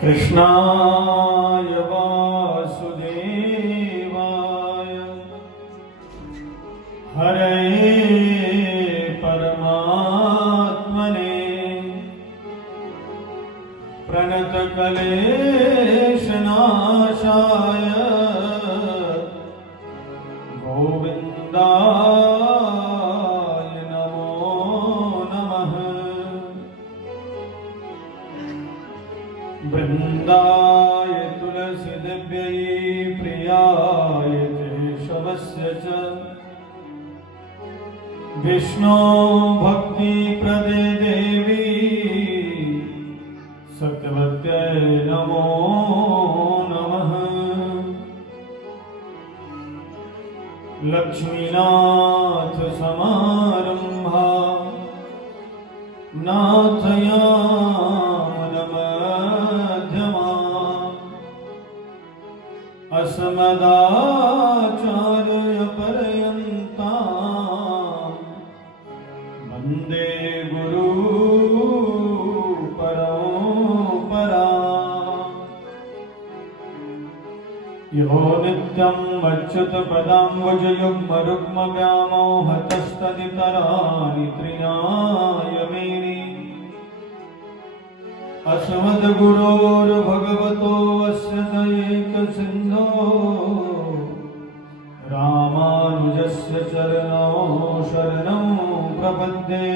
कृष्णाय वासुदेवाय हरये परमात्मने प्रणतक्लेशनाशाय गोविन्दाय नमो नमः। वृन्दाय तुलसीदेव्यै प्रियाय केशवस्य च विष्णो भक्तिप्रदे देवी सत्यवत्यै नमो नमः। लक्ष्मीनाथ समारंभा नाथयामनमध्यमा अस्मदाचार्यपर्यन्ता वन्दे गुरु परम्परा। यो नित्यं अच्युतपदाम्बुजयुग्मरुग्मव्यामोहतस्तदितराणि तृणाय मेनि अस्मद्गुरोर्भगवतोऽस्य दैकसिन्धो रामानुजस्य चरणौ शरणं प्रपद्ये।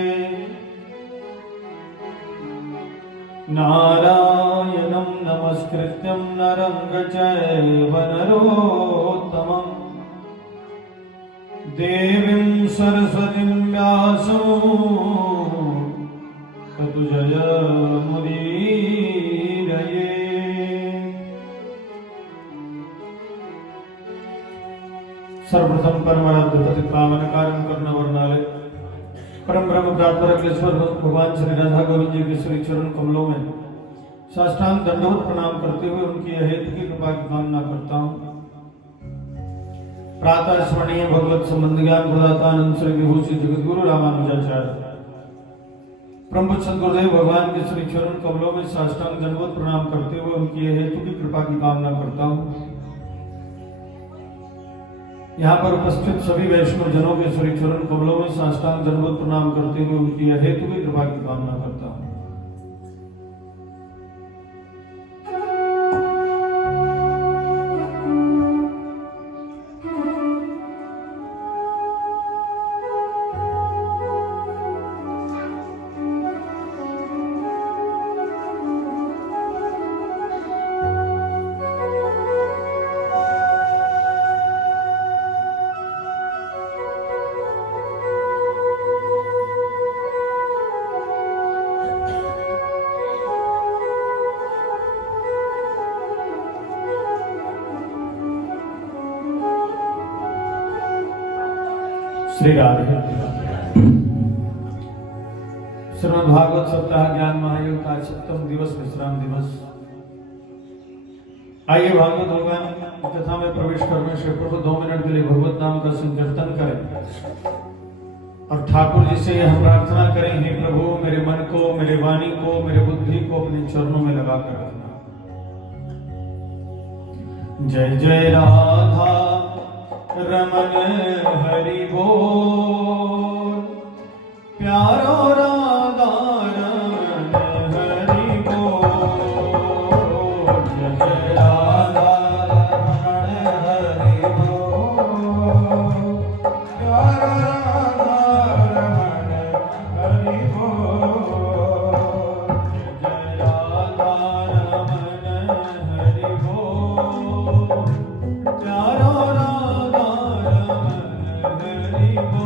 नारायणं नमस्कृत्यं नरं चैव नरोत्तमं देवीं सरस्वतीं व्यासं ततो जयमुदीरये। सर्वप्रथम परमाराध्य पतितपावन कारण करुणावर्णालय परम ब्रह्म प्राप्त अखिलेश्वर भगवान श्री राधा गोविंद जी के श्री चरण कमलों में साष्टांग दंडवत प्रणाम करते हुए उनकी हेतु की कृपा की कामना करता हूँ। प्रातः स्मरणीय भगवत संबंध ज्ञान प्रदाता आनंद श्री विभूषित जगत गुरु रामानुजाचार्य प्रमुख सदगुरुदेव भगवान के श्री चरण कमलों में साष्टांग दंडवत प्रणाम करते हुए उनकी हेतु की कृपा की कामना करता हूँ। यहाँ पर उपस्थित सभी वैष्णव जनों के श्री चरण कमलों में साष्टांग दंडवत प्रणाम करते हुए उनकी हेतु की कृपा की कामना करता हूँ। श्री राधे। श्रीमद् भागवत सप्ताह ज्ञान महायोग का 7वां दिवस विश्राम दिवस। आइए भागवत भगवान कथा में प्रवेश करने से पूर्व 2 मिनट के लिए भगवत नाम का संकीर्तन करें और ठाकुर जी से हम प्रार्थना करें, हे प्रभु मेरे मन को, मेरे वाणी को, मेरे बुद्धि को अपने चरणों में लगा कर रखना। जय जय राधा रमन हरि बोल, प्यारो राधा रमन हरि बोल। जय जय राधा रमन हरि बोल, प्यारो राधा रमन हरि बोल। जय राधा रमन हरि बोल, प्यारो हरि बोल।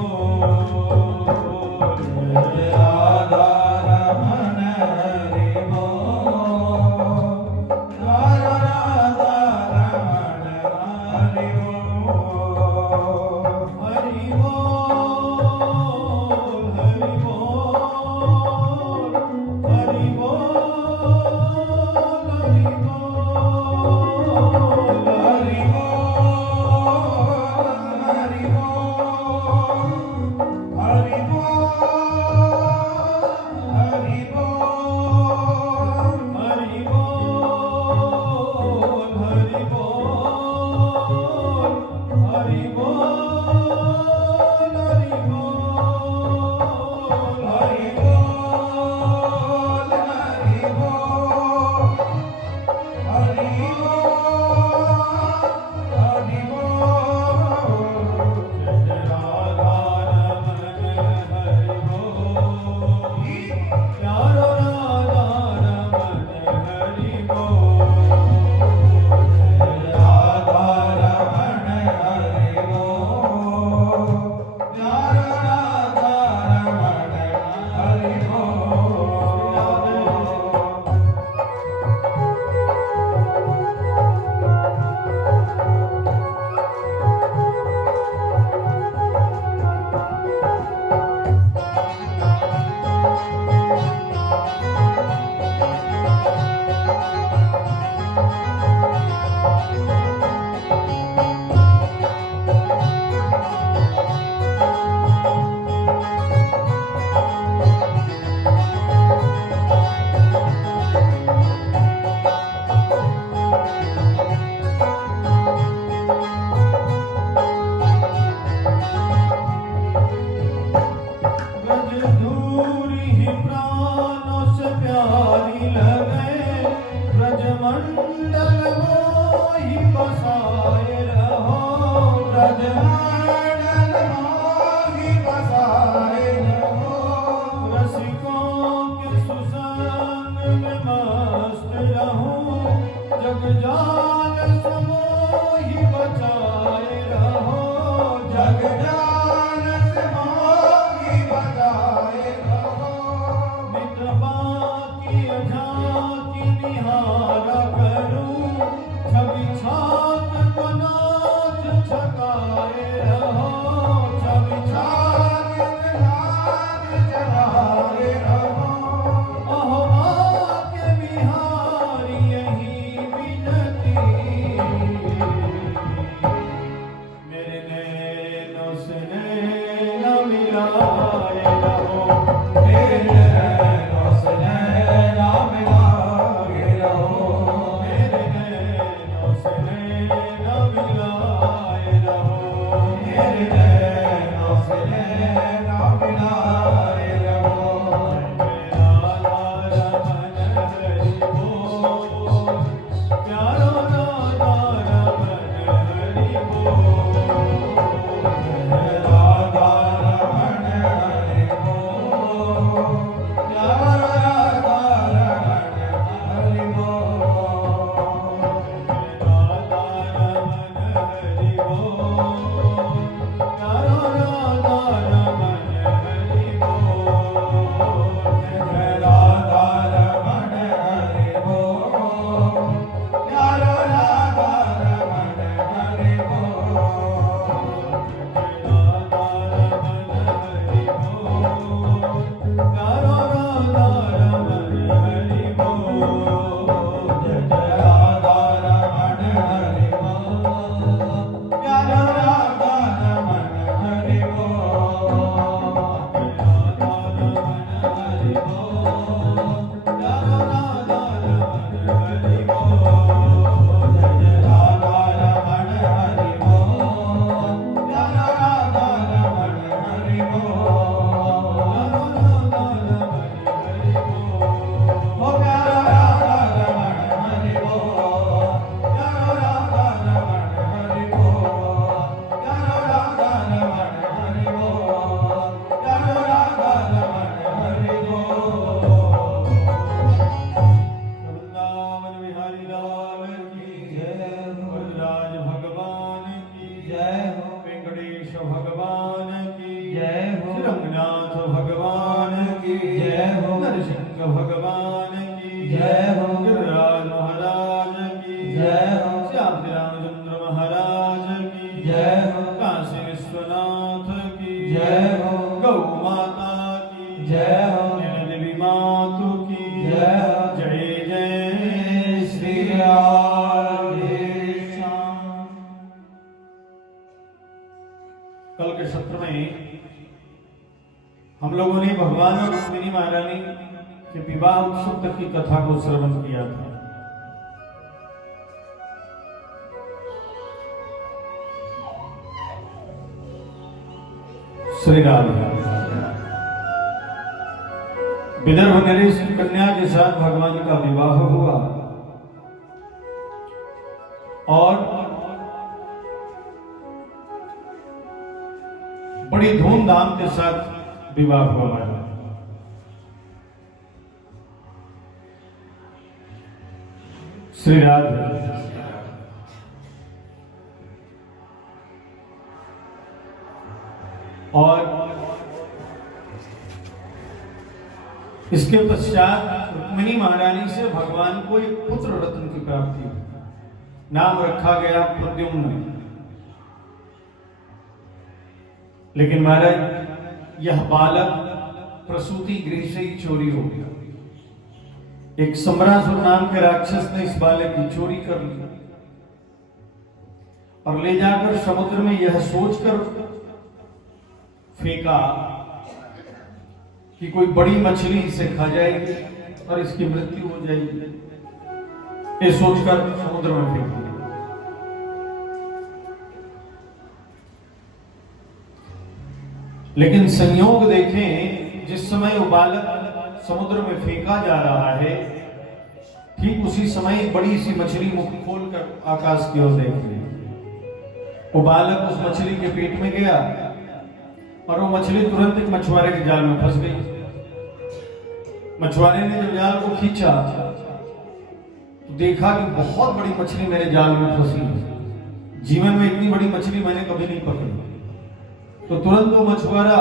जग जान समोहि बचाए रहो, जग जान समोहि बचाए रहो। मितवा की झांकी निहारा करूं, छवि छात को नाथ छकाए रहो, छवि छात नाथ जगाए रहो। अहो आके बिहारी यही विनती, मेरे नैनों से नैना मिलाए रहो, मेरे नैनों से नैना मिलाए रहो। मेरे नैनों से नैना मिलाए रहो, मेरे नैनों से नैना मिलाए रहो। राधा रमन हरि बोल, प्यारो राधा रमन हरि बोल, राधा रमण हरि बोल, प्यारा राधा रमण हरि बोल। राधा रमन हरि बोल, प्यारो राधा रमन हरि बोल, राधा रमण हरि बोल, प्यारा राधा रमण हरि बोल। राधा रमन हरि बोल, प्यारो राधा रमन हरि बोल, राधा रमण हरि बोल, प्यारा राधा रमण हरि बोल। राधा रमन हरि बोल, प्यारो राधा रमन हरि बोल, राधा रमण हरि बोल, प्यारा राधा रमन हरि बोल। ओ प्यारा राधा रमण हरि बोल, प्यारा राधा रमण हरि बोल, प्यारा राधा रमण हरि बोल, प्यारा राधा रमण हरि बोल। वृंदावन बिहारी लाल की जय हो, वरराज भगवान की जय हो, वेंकटेश भगवान की जय हो, रंगनाथ भगवान की जय हो, नरसिंह भगवान की जय हो, गिरिराज महाराज की जय हो, श्याम रामचंद्र महाराज की जय हो, काशी विश्वनाथ की जय हो, गौ माता की जय हो, नैना देवी मातु की जय हो। जय जय श्री राधे श्याम। कल के सत्र में हम लोगों ने भगवान और रुक्मिणी महारानी के विवाह उत्सव तक की कथा को श्रवण किया था। श्री राधे विदर्भ नरेश की कन्या के साथ भगवान का विवाह हुआ और बड़ी धूमधाम के साथ विवाह हुआ है। श्री राधे और इसके पश्चात रुक्मिणी महारानी से भगवान को एक पुत्र रत्न की प्राप्ति हुई। नाम रखा गया प्रद्युम्न। लेकिन महाराज यह बालक प्रसूति गृह से ही चोरी हो गया। एक सम्रासुर नाम के राक्षस ने इस बालक की चोरी कर ली और ले जाकर समुद्र में यह सोचकर फेंका कि कोई बड़ी मछली इसे खा जाएगी और इसकी मृत्यु हो जाएगी। ये सोचकर समुद्र में फेंक दिया। लेकिन संयोग देखें, जिस समय वो बालक समुद्र में फेंका जा रहा है, ठीक उसी समय एक बड़ी सी मछली मुख खोलकर आकाश की ओर देख रही। वो बालक उस मछली के पेट में गया और वो मछली तुरंत एक मछुआरे के जाल में फंस गई। मछुआरे ने जब जाल को खींचा तो तो देखा कि बहुत बड़ी मछली मेरे जाल में फंसी है। जीवन में इतनी बड़ी मछली मैंने कभी नहीं पकड़ी। तो तुरंत वो मछुआरा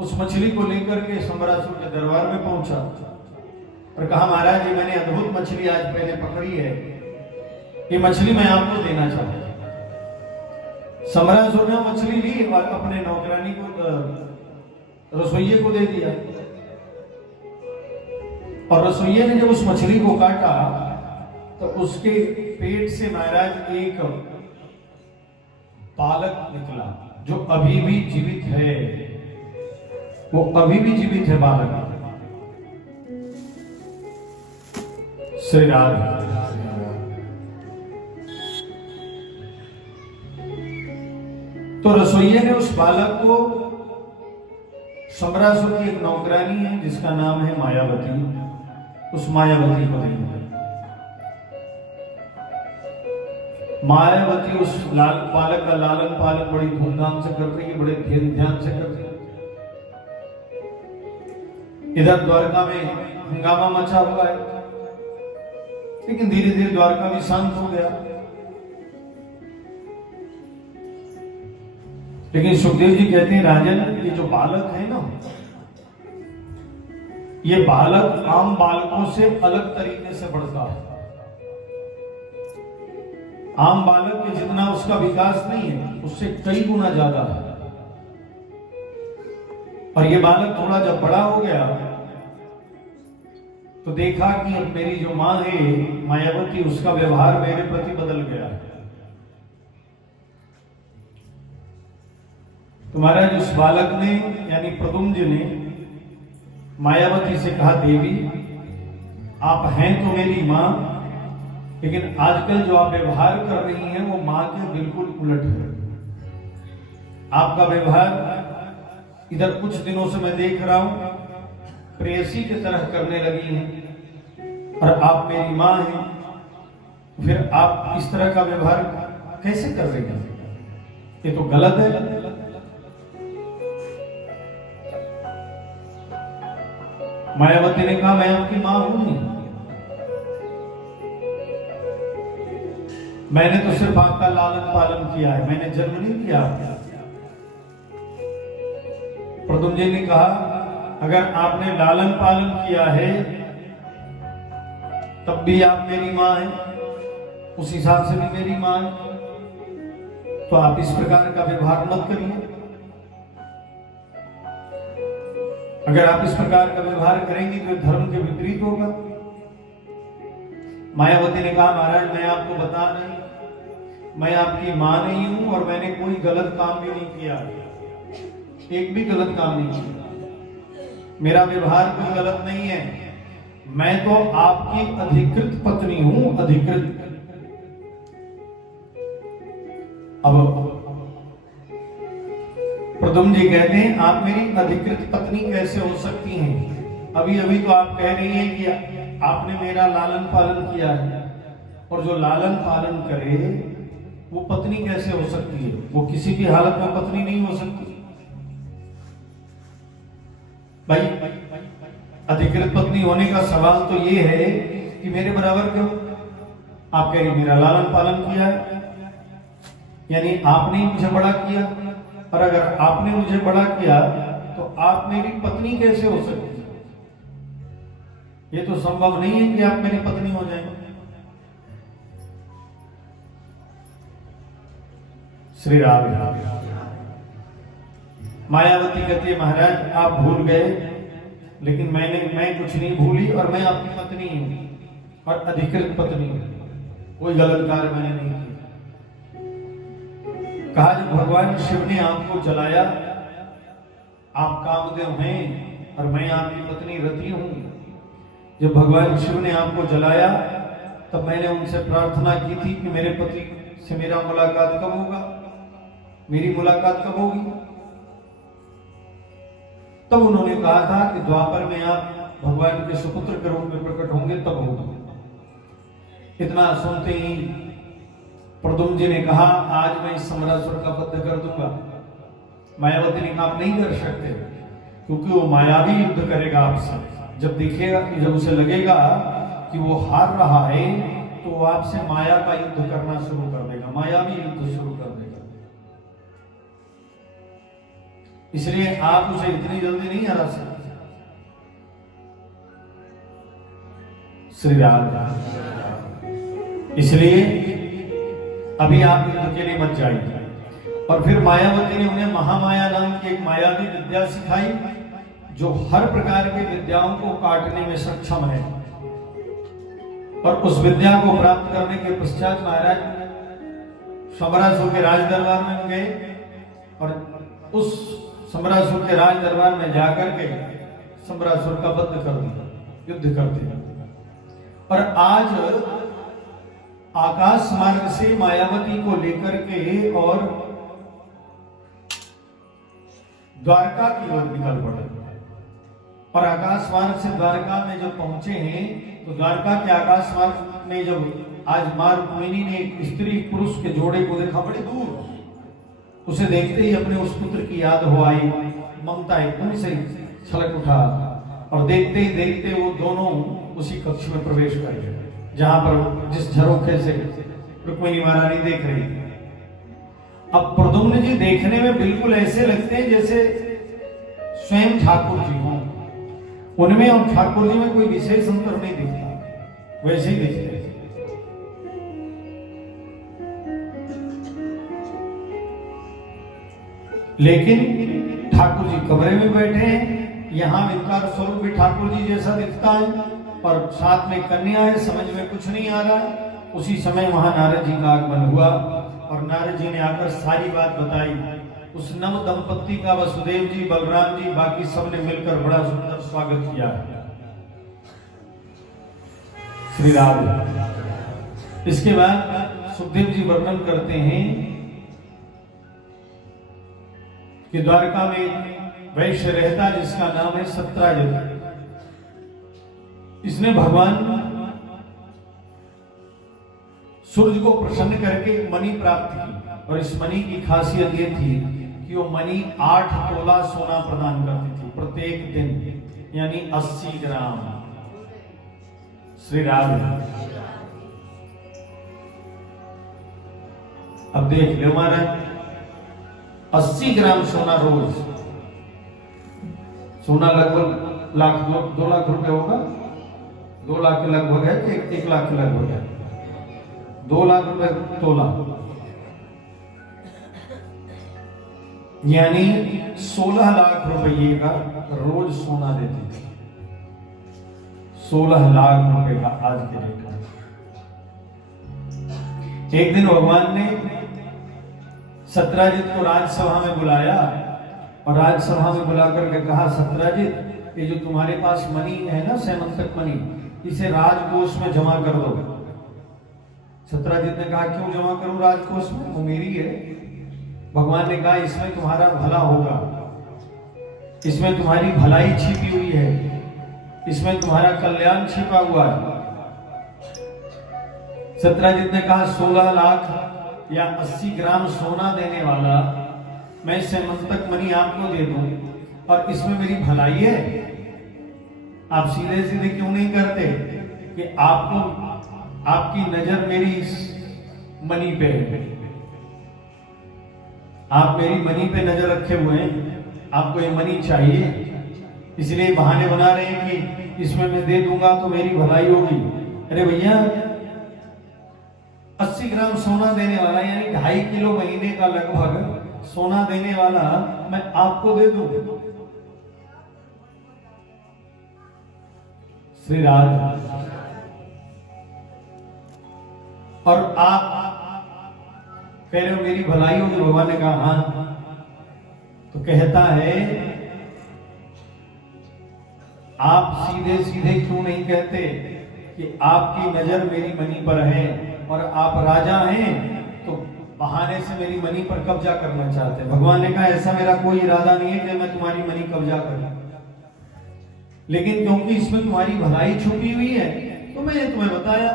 उस मछली को लेकर के सम्रासुर के दरबार में पहुंचा और कहा, महाराज जी मैंने अद्भुत मछली आज पहले पकड़ी है, ये मछली मैं आपको देना चाहता हूं। सम्रासुर ने मछली ली और अपने नौकरानी को, रसोइये को दे दिया। और रसोइये ने जब उस मछली को काटा तो उसके पेट से महाराज एक बालक निकला जो अभी भी जीवित है। वो अभी भी जीवित है बालक। श्री राधे। तो रसोइये ने उस बालक को, सम्रासुर की एक नौकरानी है जिसका नाम है मायावती, उस मायावती को दे दिया। मायावती उस बालक का लालन पालन बड़ी धूमधाम से कर रही है, बड़े ध्यान से कर रही है। इधर द्वारका में हंगामा मचा हुआ है, लेकिन धीरे धीरे द्वारका भी शांत हो गया। लेकिन सुखदेव जी कहते हैं, राजन ये जो बालक है ना, ये बालक आम बालकों से अलग तरीके से बढ़ता है। आम बालक के जितना उसका विकास नहीं है, उससे कई गुना ज्यादा है। और ये बालक थोड़ा जब बड़ा हो गया तो देखा कि अब मेरी जो मां है मायावती, उसका व्यवहार मेरे प्रति बदल गया है। तो महाराज उस बालक ने यानी प्रद्युम्न ने मायावती से कहा, देवी आप हैं तो मेरी मां, लेकिन आजकल जो आप व्यवहार कर रही हैं वो मां के बिल्कुल उलट है। आपका व्यवहार इधर कुछ दिनों से मैं देख रहा हूं प्रेयसी की तरह करने लगी हैं, और आप मेरी मां हैं, फिर आप इस तरह का व्यवहार कैसे कर रही हैं? ये तो गलत है। मायावती ने कहा, मैं आपकी मां हूं नहीं, मैंने तो सिर्फ आपका लालन पालन किया है, मैंने जन्म नहीं दिया। प्रद्युम्न जी ने कहा, अगर आपने लालन पालन किया है तब भी आप मेरी मां हैं, उस हिसाब से भी मेरी मां है, तो आप इस प्रकार का व्यवहार मत करिए। अगर आप इस प्रकार का व्यवहार करेंगे तो धर्म के विपरीत होगा। मायावती ने कहा, महाराज मैं आपको बता रही, मैं आपकी मां नहीं हूं और मैंने कोई गलत काम भी नहीं किया, एक भी गलत काम नहीं किया, मेरा व्यवहार कोई गलत नहीं है, मैं तो आपकी अधिकृत पत्नी हूं, अधिकृत। अब प्रद्युम्न जी कहते हैं, आप मेरी अधिकृत पत्नी कैसे हो सकती हैं? अभी अभी तो आप कह रही हैं कि आपने मेरा लालन पालन किया है, और जो लालन पालन करे वो पत्नी कैसे हो सकती है? वो किसी भी हालत में पत्नी नहीं हो सकती। भाई अधिकृत पत्नी होने का सवाल तो ये है कि मेरे बराबर क्यों? आप कह रही मेरा लालन पालन किया है, यानी आपने ही मुझे बड़ा किया, और अगर आपने मुझे बड़ा किया तो आप मेरी पत्नी कैसे हो सकती है? ये तो संभव नहीं है कि आप मेरी पत्नी हो जाएं। श्री राम। मायावती कहती है, महाराज आप भूल गए, लेकिन मैं कुछ नहीं भूली, और मैं आपकी पत्नी हूं और अधिकृत पत्नी हूं, कोई गलत कार्य मैंने नहीं किया। कहा, जब भगवान शिव ने आपको जलाया, आप कामदेव हैं और मैं आपकी पत्नी रति हूं। जब भगवान शिव ने आपको जलाया तब मैंने उनसे प्रार्थना की थी कि मेरे पति से मेरा मुलाकात कब होगा, मेरी मुलाकात कब होगी? तब उन्होंने कहा था कि द्वापर में आप भगवान के सुपुत्र के रूप में प्रकट होंगे, तब होगा। इतना सुनते ही प्रद्युम्न जी ने कहा, आज मैं इस सम्रासुर का वध कर दूंगा। मायावती ने कहा, आप नहीं कर सकते, क्योंकि वो मायावी युद्ध करेगा आपसे। जब दिखेगा, जब उसे लगेगा कि वो हार रहा है तो वो आपसे माया का युद्ध करना शुरू कर देगा, मायावी युद्ध शुरू कर देगा। इसलिए आप उसे इतनी जल्दी नहीं हरा सकते। श्री राम। इसलिए अभी आप युद्ध के लिए मत जाइए। और फिर मायावती ने उन्हें महामाया नाम की एक मायावी विद्या सिखाई जो हर प्रकार की विद्याओं को काटने में सक्षम है। और उस विद्या को प्राप्त करने के पश्चात महाराज समरासुर के राज दरबार में गए और उस समरासुर के राज दरबार में जाकर के समरासुर का वध कर दिया, युद्ध कर दिया। और आज आकाश मार्ग से मायावती को लेकर के और द्वारका की ओर निकल पड़े। और आकाश मार्ग से द्वारका में जब पहुंचे हैं तो द्वारका के आकाश मार्ग में जब आज मार्गमिनी ने एक स्त्री पुरुष के जोड़े को देखा बड़े दूर, उसे देखते ही अपने उस पुत्र की याद हो आई, ममता एकदम से छलक उठा और देखते ही देखते वो दोनों उसी कक्ष में प्रवेश कर गए जहां पर जिस झरोखे से रुक्मिणी महारानी देख रही थी। अब प्रद्युम्न जी देखने में बिल्कुल ऐसे लगते हैं जैसे स्वयं ठाकुर जी हों, उनमें और ठाकुर जी में कोई विशेष अंतर नहीं दिखता, वैसे ही दिखते हैं। लेकिन ठाकुर जी कमरे में बैठे हैं, यहां विकार स्वरूप भी ठाकुर जी जैसा दिखता है और साथ में कन्या है, समझ में कुछ नहीं आ रहा है। उसी समय वहां नारद जी का आगमन हुआ और नारद जी ने आकर सारी बात बताई। उस नव दंपत्ति का वसुदेव जी, बलराम जी, बाकी सब ने मिलकर बड़ा सुंदर स्वागत किया। श्री राम। इसके बाद सुखदेव जी वर्णन करते हैं कि द्वारका में वैश्य रहता जिसका नाम है सत्राजित। इसने भगवान सूर्य को प्रसन्न करके मणि प्राप्त की और इस मणि की खासियत ये थी कि वो मणि 8 तोला सोना प्रदान करती थी प्रत्येक दिन, यानी 80 ग्राम। श्री राम। अब देख लो महाराज, 80 ग्राम सोना रोज। सोना लगभग लाख 2 लाख रुपए होगा, 2 लाख के लगभग है, 1 लाख के लगभग है, 2 लाख रुपए तोला, यानी 16 लाख रुपये का रोज सोना देती थी। 16 लाख रुपए का आज के डेट में। एक दिन भगवान ने सत्राजित को राजसभा में बुलाया और राजसभा में बुलाकर के कहा, सत्राजित, ये जो तुम्हारे पास मणि है ना, सैमंतक मणि, इसे राजकोष में जमा कर दो। सत्राजित ने कहा, क्यों जमा करूं राजकोष में, वो मेरी है। भगवान ने कहा, इसमें तुम्हारा भला होगा, इसमें तुम्हारी भलाई छिपी हुई है, इसमें तुम्हारा कल्याण छिपा हुआ है। सत्राजित ने कहा, 16 लाख या 80 ग्राम सोना देने वाला मैं सैमंतक मणि आपको दे दूं और इसमें मेरी भलाई है। आप सीधे सीधे क्यों नहीं करते कि आपको, आपकी नजर मेरी इस मणि पे है, आप मेरी मणि पे नजर रखे हुए हैं, आपको ये मणि चाहिए, इसलिए बहाने बना रहे हैं कि इसमें मैं दे दूंगा तो मेरी भलाई होगी। अरे भैया, 80 ग्राम सोना देने वाला, यानी 2.5 किलो महीने का लगभग सोना देने वाला मैं आपको दे दूं। श्री राज। और आप कह रहे हो मेरी भलाई होगी, भगवान ने कहा हाँ। तो कहता है, आप सीधे सीधे क्यों नहीं कहते कि आपकी नजर मेरी मणि पर है और आप राजा हैं, तो बहाने से मेरी मणि पर कब्जा करना चाहते हैं। भगवान ने कहा, ऐसा मेरा कोई इरादा नहीं है कि मैं तुम्हारी मणि कब्जा करूं, लेकिन क्योंकि इसमें तुम्हारी भलाई छुपी हुई है तो मैंने तुम्हें बताया।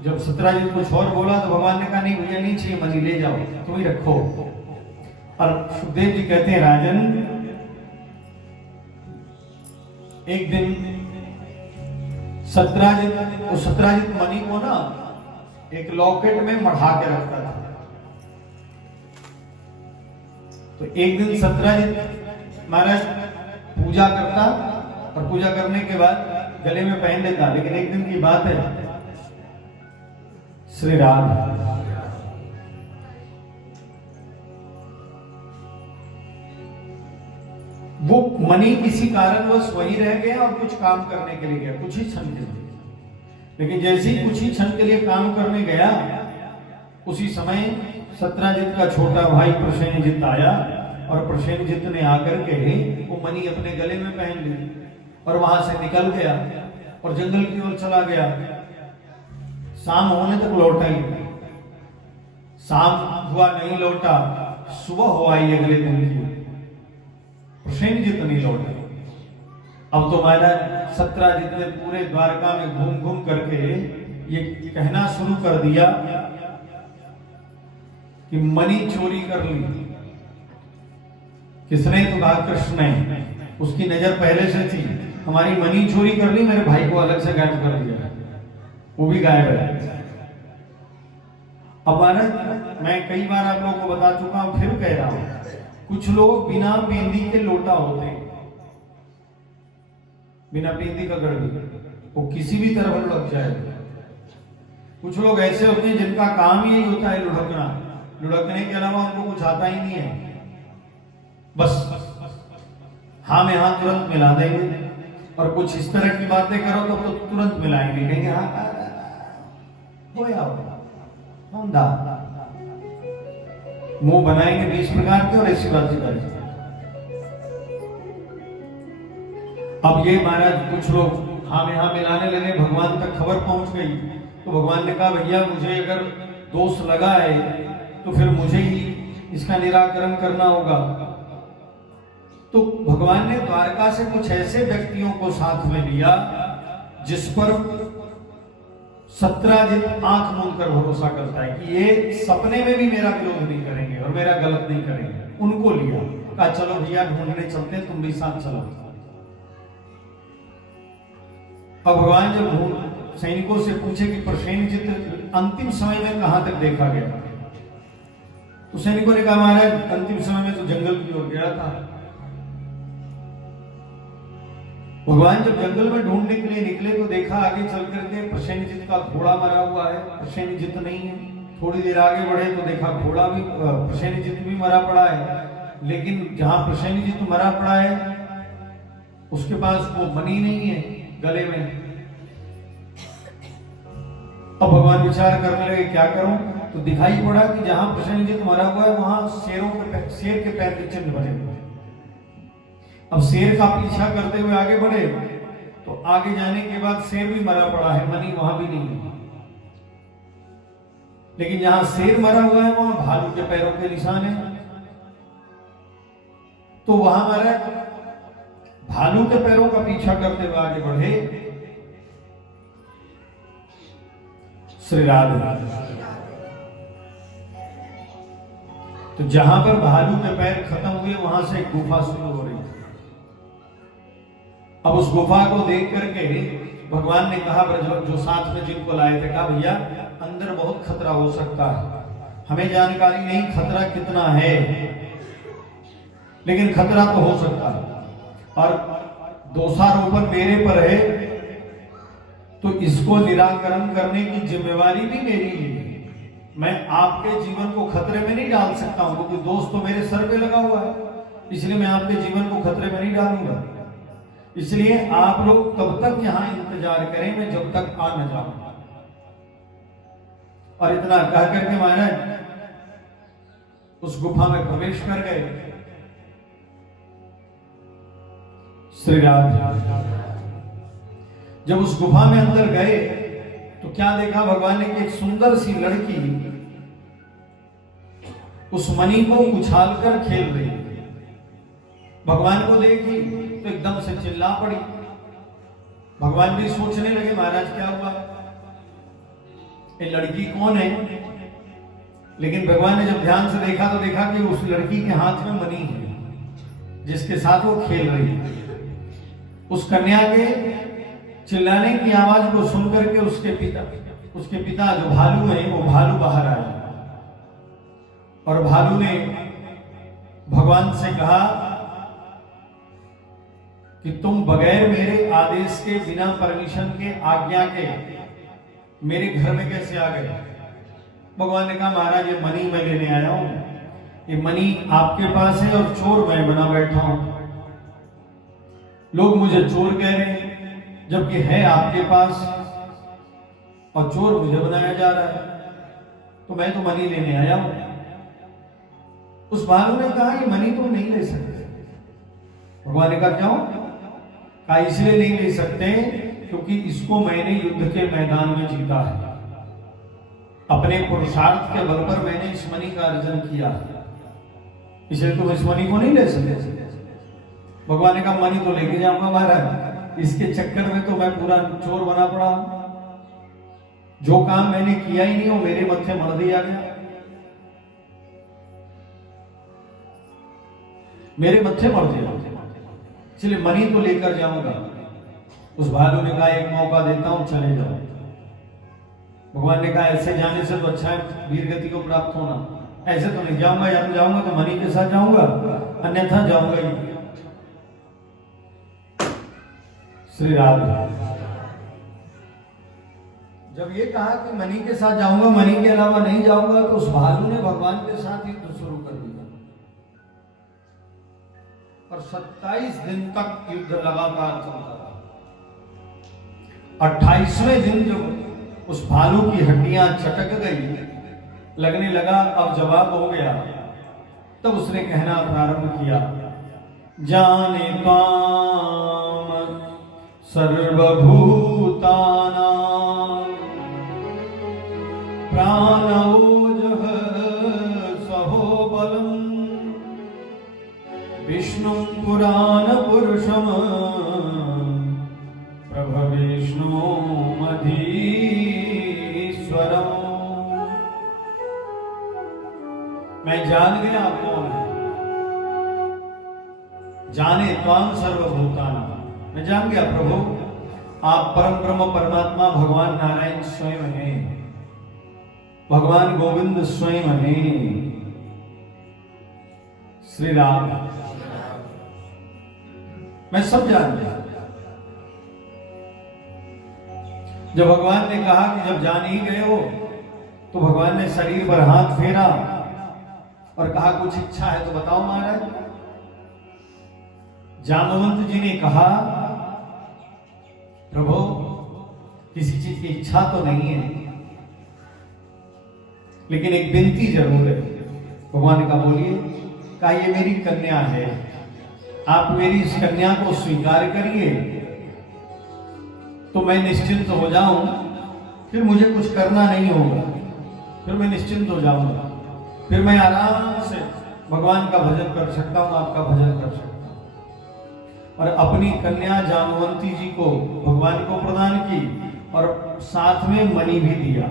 जब सत्राजित कुछ और बोला तो भगवान ने कहा, नहीं भैया नहीं चाहिए मणि, ले जाओ, तुम ही रखो। और सुखदेव जी कहते हैं, राजन, एक दिन सत्राजित मणि को ना एक लॉकेट में मढ़ा के रखता था। तो एक दिन सत्राजित महाराज पूजा करता और पूजा करने के बाद गले में पहन लेता। लेकिन एक दिन की बात है, श्री राम वो मणि किसी कारणवश वहीं रह गया और कुछ काम करने के लिए गया, कुछ ही क्षण के लिए। लेकिन जैसे ही कुछ ही क्षण के लिए काम करने गया, उसी समय सत्राजित का छोटा भाई प्रसेनजित आया और प्रसेनजित ने आकर के वो मणि अपने गले में पहन ली और वहां से निकल गया और जंगल की ओर चला गया। शाम होने तक लौटा ही नहीं। शाम हुआ नहीं लौटा, सुबह हुआ ही अगले दिन की, प्रसेनजित नहीं लौटा। अब तो महाराज सत्राजित ने पूरे द्वारका में घूम घूम करके ये कहना शुरू कर दिया कि मणि चोरी कर ली। किसने? तो कहा कृष्ण ने। उसकी नजर पहले से थी, हमारी मणि चोरी कर ली, मेरे भाई को अलग से गायब कर दिया, वो भी गायब है। अब महाराज मैं कई बार आप लोगों को बता चुका हूं, फिर कह रहा हूं, कुछ लोग बिना पेंदी के लोटा होते हैं, बिना पेंदी का गड़बी, वो किसी भी तरफ लुढ़क जाए। कुछ लोग ऐसे होते हैं जिनका काम यही होता है लुढ़कना, लुढ़कने के अलावा उनको कुछ आता ही नहीं है। बस हाँ में हाँ तुरंत मिला देंगे, और कुछ इस तरह की बातें करो तो तुरंत मिलाएंगे, कहेंगे हाँ होंदा, मुंह बनाएंगे 20 प्रकार के और ऐसी बात करेंगे। अब ये महाराज कुछ लोग हाँ में हाँ मिलाने लगे, भगवान तक खबर पहुंच गई। तो भगवान ने कहा भैया मुझे अगर दोष लगा है तो फिर मुझे ही इसका निराकरण करना होगा। तो भगवान ने द्वारका से कुछ ऐसे व्यक्तियों को साथ में लिया जिस पर सत्राजित आंख मूंद कर भरोसा करता है कि ये सपने में भी मेरा विरोध नहीं करेंगे और मेरा गलत नहीं करेंगे। उनको लिया, कहा चलो भैया ढूंढने चलते हैं, तुम भी साथ चलो। अब भगवान जब सैनिकों से पूछे कि प्रसेनजित अंतिम समय में कहां तक देखा गया, तो सैनिकों ने कहा महाराज अंतिम समय में तो जंगल की ओर गया था। भगवान जब जंगल में ढूंढने के लिए निकले तो देखा आगे चल करके प्रसेनजित का घोड़ा मरा हुआ है, प्रसेनजित नहीं है। थोड़ी देर आगे बढ़े तो देखा घोड़ा भी, प्रसेनजित भी मरा पड़ा है। लेकिन जहां प्रसेनजित मरा पड़ा है उसके पास वो मणि नहीं है गले में। अब भगवान विचार करने लगे क्या करूं, तो दिखाई पड़ा कि जहां प्रसेनजित मरा हुआ है वहां शेर के पैर के चिन्ह बने हुए। अब शेर का पीछा करते हुए आगे बढ़े तो आगे जाने के बाद शेर भी मरा पड़ा है, मणि वहां भी नहीं है। लेकिन जहां शेर मरा हुआ है वहां भालू के पैरों के निशान है। तो वहां हमारा भालू के पैरों का पीछा करते हुए आगे बढ़े। श्री राधे। तो जहां पर भालू के पैर खत्म हुए वहां से एक गुफा शुरू हो रही। अब उस गुफा को देख करके भगवान ने कहा जो साथ में जिनको लाए थे, कहा भैया अंदर बहुत खतरा हो सकता है, हमें जानकारी नहीं खतरा कितना है, लेकिन खतरा तो हो सकता है और दोषारोपण मेरे पर है, तो इसको निराकरण करने की जिम्मेवारी भी मेरी है। मैं आपके जीवन को खतरे में नहीं डाल सकता हूं, क्योंकि दोष तो मेरे सर पे लगा हुआ है, इसलिए मैं आपके जीवन को खतरे में नहीं डालूंगा। इसलिए आप लोग तब तक यहां इंतजार करें मैं जब तक आ न जाऊं। और इतना कह करके महाराज उस गुफा में प्रवेश कर गए। श्री राम जब उस गुफा में अंदर गए तो क्या देखा भगवान ने कि एक सुंदर सी लड़की उस मणि को उछालकर खेल रही। भगवान को देखी तो एकदम से चिल्ला पड़ी। भगवान भी सोचने लगे महाराज क्या हुआ, ये लड़की कौन है। लेकिन भगवान ने जब ध्यान से देखा तो देखा कि उस लड़की के हाथ में मणि है जिसके साथ वो खेल रही है। उस कन्या के चिल्लाने की आवाज को सुनकर के उसके पिता जो भालू है वो भालू बाहर आए और भालू ने भगवान से कहा कि तुम बगैर मेरे आदेश के, बिना परमिशन के, आज्ञा के मेरे घर में कैसे आ गए? भगवान ने कहा महाराज ये मणि मैं लेने आया हूं, ये मणि आपके पास है और चोर मैं बना बैठा हूं। लोग मुझे चोर कह रहे हैं जबकि है आपके पास और चोर मुझे बनाया जा रहा है, तो मैं तो मणि लेने आया हूं। उस भालू ने कहा ये मणि तुम नहीं ले सकते। भगवान ने कहा क्यों? कहा इसलिए नहीं ले सकते क्योंकि इसको मैंने युद्ध के मैदान में जीता है, अपने पुरुषार्थ के बल पर मैंने इस मणि का अर्जन किया, इसलिए तुम इस मणि को नहीं ले सकते। भगवान ने कहा मणि तो लेके जाऊंगा महाराज, इसके चक्कर में तो मैं पूरा चोर बना पड़ा, जो काम मैंने किया ही नहीं वो मेरे मत्थे मर दिया गया, मेरे मत्थे मर दिया, इसलिए मणि तो लेकर जाऊंगा। उस भालू ने कहा एक मौका देता हूं, चले जाओ। भगवान ने कहा ऐसे जाने से तो अच्छा है वीर गति को प्राप्त होना, ऐसे तो नहीं जाऊंगा, या तो जाऊंगा तो मणि के साथ जाऊंगा, अन्यथा जाऊंगा ही। श्री राधे जब ये कहा कि मणि के साथ जाऊंगा, मणि के अलावा नहीं जाऊंगा, तो उस भालू ने भगवान के साथ युद्ध शुरू कर दिया और 27 दिन तक युद्ध लगातार चलता रहा। 28वें दिन जब उस भालू की हड्डियां चटक गई, लगने लगा अब जवाब हो गया, तब उसने कहना प्रारंभ किया, जाने त्वाम सर्वभूतानां प्राणोजः सहोबलम् विष्णु पुराण पुरुषम प्रभविष्णु मधीश्वरम। मैं जान गया आप कौन है, जाने त्वां सर्वभूतानां, मैं जान गया प्रभु आप परम ब्रह्म परमात्मा भगवान नारायण स्वयं हैं, भगवान गोविंद स्वयं हैं। श्री राम मैं सब जान गया। जब भगवान ने कहा कि जब जान ही गए हो, तो भगवान ने शरीर पर हाथ फेरा और कहा कुछ इच्छा है तो बताओ महाराज। जामवंत जी ने कहा प्रभु किसी चीज की इच्छा तो नहीं है, लेकिन एक विनती जरूर है। भगवान ने कहा बोलिए। कहा ये मेरी कन्या है, आप मेरी इस कन्या को स्वीकार करिए तो मैं निश्चिंत हो जाऊं, फिर मुझे कुछ करना नहीं होगा, फिर मैं निश्चिंत हो जाऊंगा, फिर मैं आराम से भगवान का भजन कर सकता हूं, आपका भजन कर सकता हूं। और अपनी कन्या जामवंती जी को भगवान को प्रदान की और साथ में मणि भी दिया।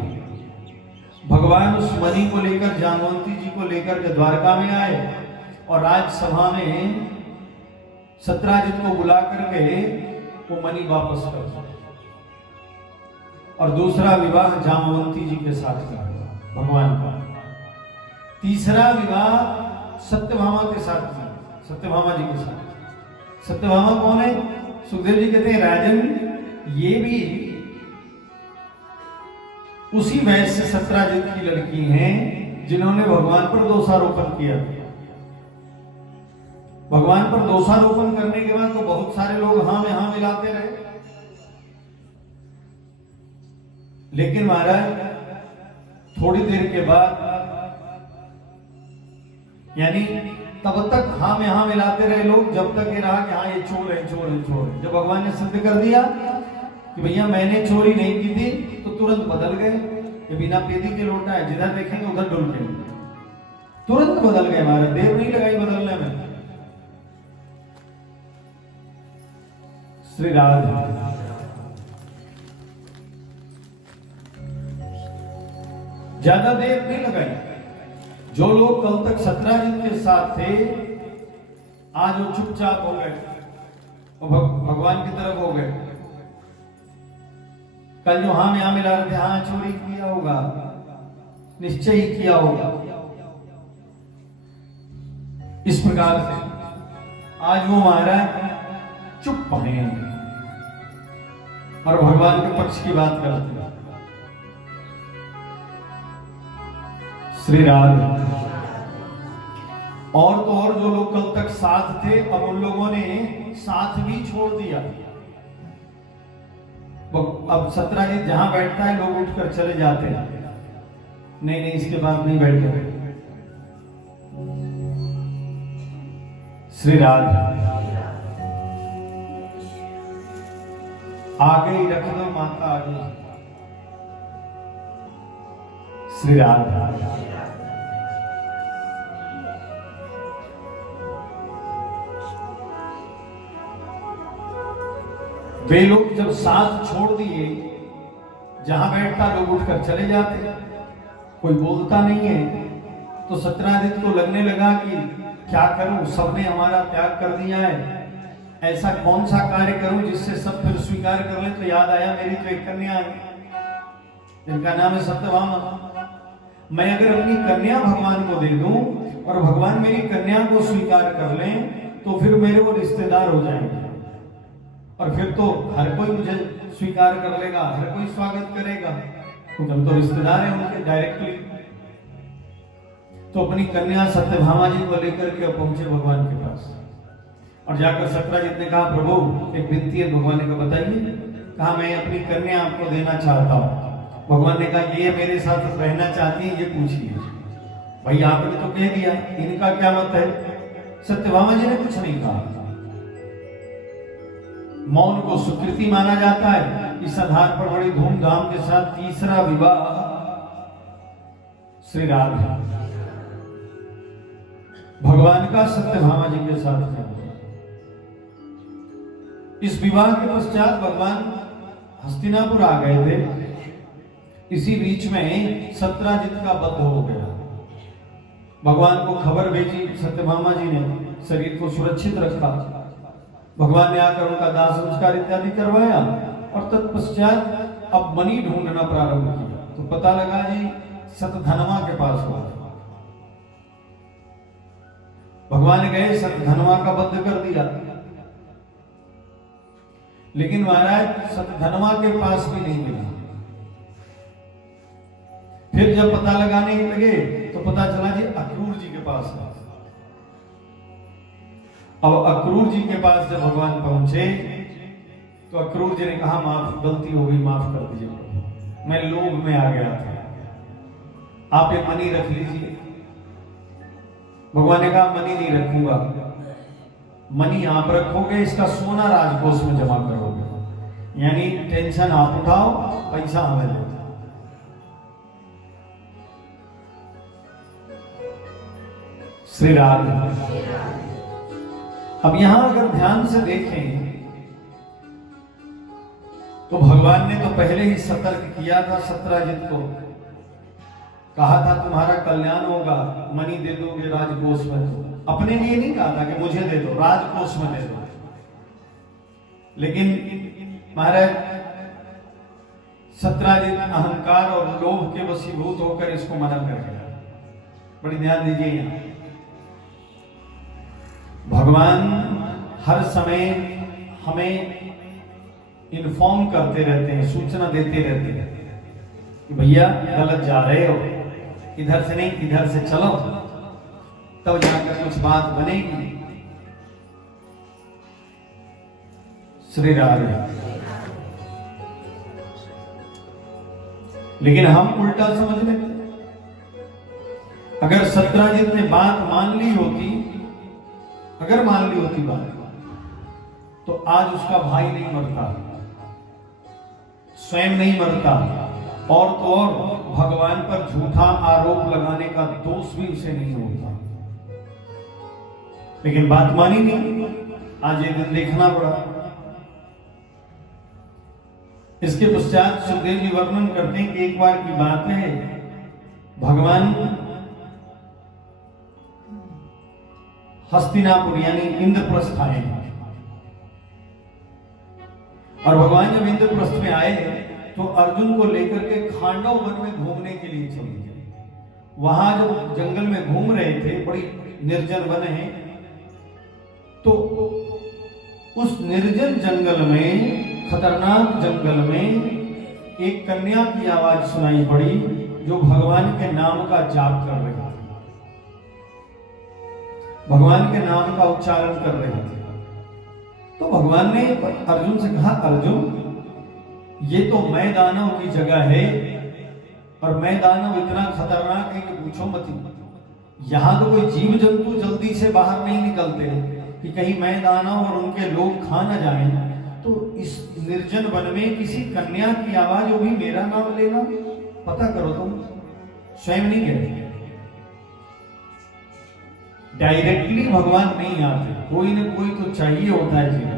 भगवान उस मणि को लेकर जामवंती जी को लेकर के द्वारका में आए और राजसभा में सत्राजित को बुला करके वो मणि वापस कर दिया और दूसरा विवाह जामवंती जी के साथ किया भगवान का। तीसरा विवाह सत्यभामा के साथ किया, सत्यभामा जी के साथ। सत्यभामा कौन है? सुखदेव जी कहते हैं राजन ये भी उसी वैश्य सत्राजित की लड़की हैं जिन्होंने भगवान पर दोषारोपण किया। भगवान पर दोषारोपण करने के बाद तो बहुत सारे लोग हाँ में हाँ मिलाते रहे, लेकिन महाराज थोड़ी देर के बाद यानी तब तक हाँ में हाँ मिलाते रहे लोग जब तक ये रहा कि हाँ ये चोर है, चोर है, चोर है। जब भगवान ने सिद्ध कर दिया कि भैया मैंने चोरी नहीं की थी, तो तुरंत बदल गए। ये बिना पेदी के लोटा है, जिधर देखेंगे उधर डुलके, तुरंत बदल गए महाराज, देर नहीं लगाई बदलने में। श्री राधे ज्यादा देर नहीं लगाई। जो लोग कल तक सत्राजित के साथ थे आज वो चुपचाप हो गए, वो भगवान की तरफ हो गए। कल जो हाँ यहां मिला रहे थे, हाँ चोरी किया होगा, निश्चय ही किया होगा। इस प्रकार से आज वो महाराज चुप हैं और भगवान के पक्ष की बात करते हैं। श्री राम। और तो और जो लोग कल तक साथ थे, अब उन लोगों ने साथ भी छोड़ दिया। अब सत्राजित जहां बैठता है लोग उठकर चले जाते हैं, नहीं नहीं इसके बाद नहीं बैठे। श्री राधे। आगे ही रख दो माता, आगे। श्री राधे। वे लोग जब साथ छोड़ दिए, जहां बैठता लोग उठकर चले जाते, कोई बोलता नहीं है। तो सत्राजित को लगने लगा कि क्या करूं, सबने हमारा त्याग कर दिया है, ऐसा कौन सा कार्य करूं जिससे सब फिर स्वीकार कर ले। तो याद आया मेरी तो एक कन्या है जिनका नाम है सत्यभामा। मैं अगर अपनी कन्या भगवान को दे दूं और भगवान मेरी कन्या को स्वीकार कर लें तो फिर मेरे वो रिश्तेदार हो जाएंगे और फिर तो हर कोई मुझे स्वीकार कर लेगा, हर कोई स्वागत करेगा, क्योंकि हम तो रिश्तेदार हैं उनके डायरेक्टली। तो अपनी कन्या सत्यभामा जी को लेकर के पहुंचे भगवान के पास और जाकर सत्राजित ने कहा, प्रभु एक विनती है। भगवान ने कहा बताइए। कहा मैं अपनी कन्या आपको देना चाहता हूं। भगवान ने कहा ये मेरे साथ रहना चाहती है, ये पूछिए। भाई आपने तो कह दिया, इनका क्या मत है। सत्यभामा जी ने कुछ नहीं कहा। मौन को स्वीकृति माना जाता है। इस आधार पर बड़ी धूमधाम के साथ तीसरा विवाह श्री राधे भगवान का सत्यभामा जी के साथ किया। इस विवाह के पश्चात भगवान हस्तिनापुर आ गए थे। इसी बीच में सत्राजित का वध हो गया। भगवान को खबर भेजी, सत्यभामा जी ने शरीर को सुरक्षित रखा। भगवान ने आकर उनका दाह संस्कार इत्यादि करवाया और तत्पश्चात अब मणि ढूंढना प्रारंभ किया। तो पता लगा जी सतधनवा के पास हुआ। भगवान गए, सतधनवा का वध कर दिया, लेकिन महाराज सतधनवा के पास भी नहीं मिला। फिर जब पता लगाने लगे तो पता चला जी अक्रूर जी के पास है। अब अक्रूर जी के पास जब भगवान पहुंचे तो अक्रूर जी ने कहा माफ, गलती हो गई, माफ कर दीजिए प्रभु, मैं लोभ में आ गया था, आप एक मणि रख लीजिए। भगवान ने कहा मणि नहीं रखूंगा, मणि आप रखोगे, इसका सोना राजकोष में जमा करोगे, यानी टेंशन आप उठाओ, पैसा हमें दे। श्री राधे। अब यहां अगर ध्यान से देखें तो भगवान ने तो पहले ही सतर्क किया था सत्राजित को, कहा था तुम्हारा कल्याण होगा, मणि दे दोगे राजकोष में। अपने लिए नहीं कहा था कि मुझे दे दो, राजकोष में दे दो। लेकिन महाराज सत्राजित अहंकार और लोभ के वशीभूत होकर इसको मना कर गया। बड़ी ध्यान दीजिए यहां, भगवान हर समय हमें इन्फॉर्म करते रहते हैं, सूचना देते रहते हैं कि भैया गलत जा रहे हो, इधर से नहीं इधर से चलो, तब जाकर कुछ बात बनेगी। श्री राधे। लेकिन हम उल्टा समझ लेते। अगर सत्राजित ने बात मान ली होती, अगर मान ली होती बात, तो आज उसका भाई नहीं मरता, स्वयं नहीं मरता, और तो और भगवान पर झूठा आरोप लगाने का दोष भी उसे नहीं होता। लेकिन बात मानी नहीं, आज ये दिन देखना पड़ा। इसके पश्चात सुखदेव जी वर्णन करते हैं कि एक बार की बात है, भगवान हस्तिनापुर यानी इंद्रप्रस्थ आए और भगवान जब इंद्रप्रस्थ में आए तो अर्जुन को लेकर के खांडव वन में घूमने के लिए चले गए। वहां जब जंगल में घूम रहे थे, बड़ी निर्जन वन है, तो उस निर्जन जंगल में, खतरनाक जंगल में एक कन्या की आवाज सुनाई पड़ी जो भगवान के नाम का जाप कर रही थी, भगवान के नाम का उच्चारण कर रही थी। तो भगवान ने अर्जुन से कहा, अर्जुन ये तो मैं दानव की जगह है, और मैं दानव इतना खतरनाक है कि पूछो मत। यहां तो कोई जीव जंतु जल्दी से बाहर नहीं निकलते कि कहीं मैं दानव और उनके लोग खा न जाएं। तो इस निर्जन वन में किसी कन्या की आवाज, वो भी मेरा नाम लेना, पता करो तुम। स्वयं नहीं गए, डायरेक्टली भगवान नहीं आते, कोई न कोई तो चाहिए होता है जीवन।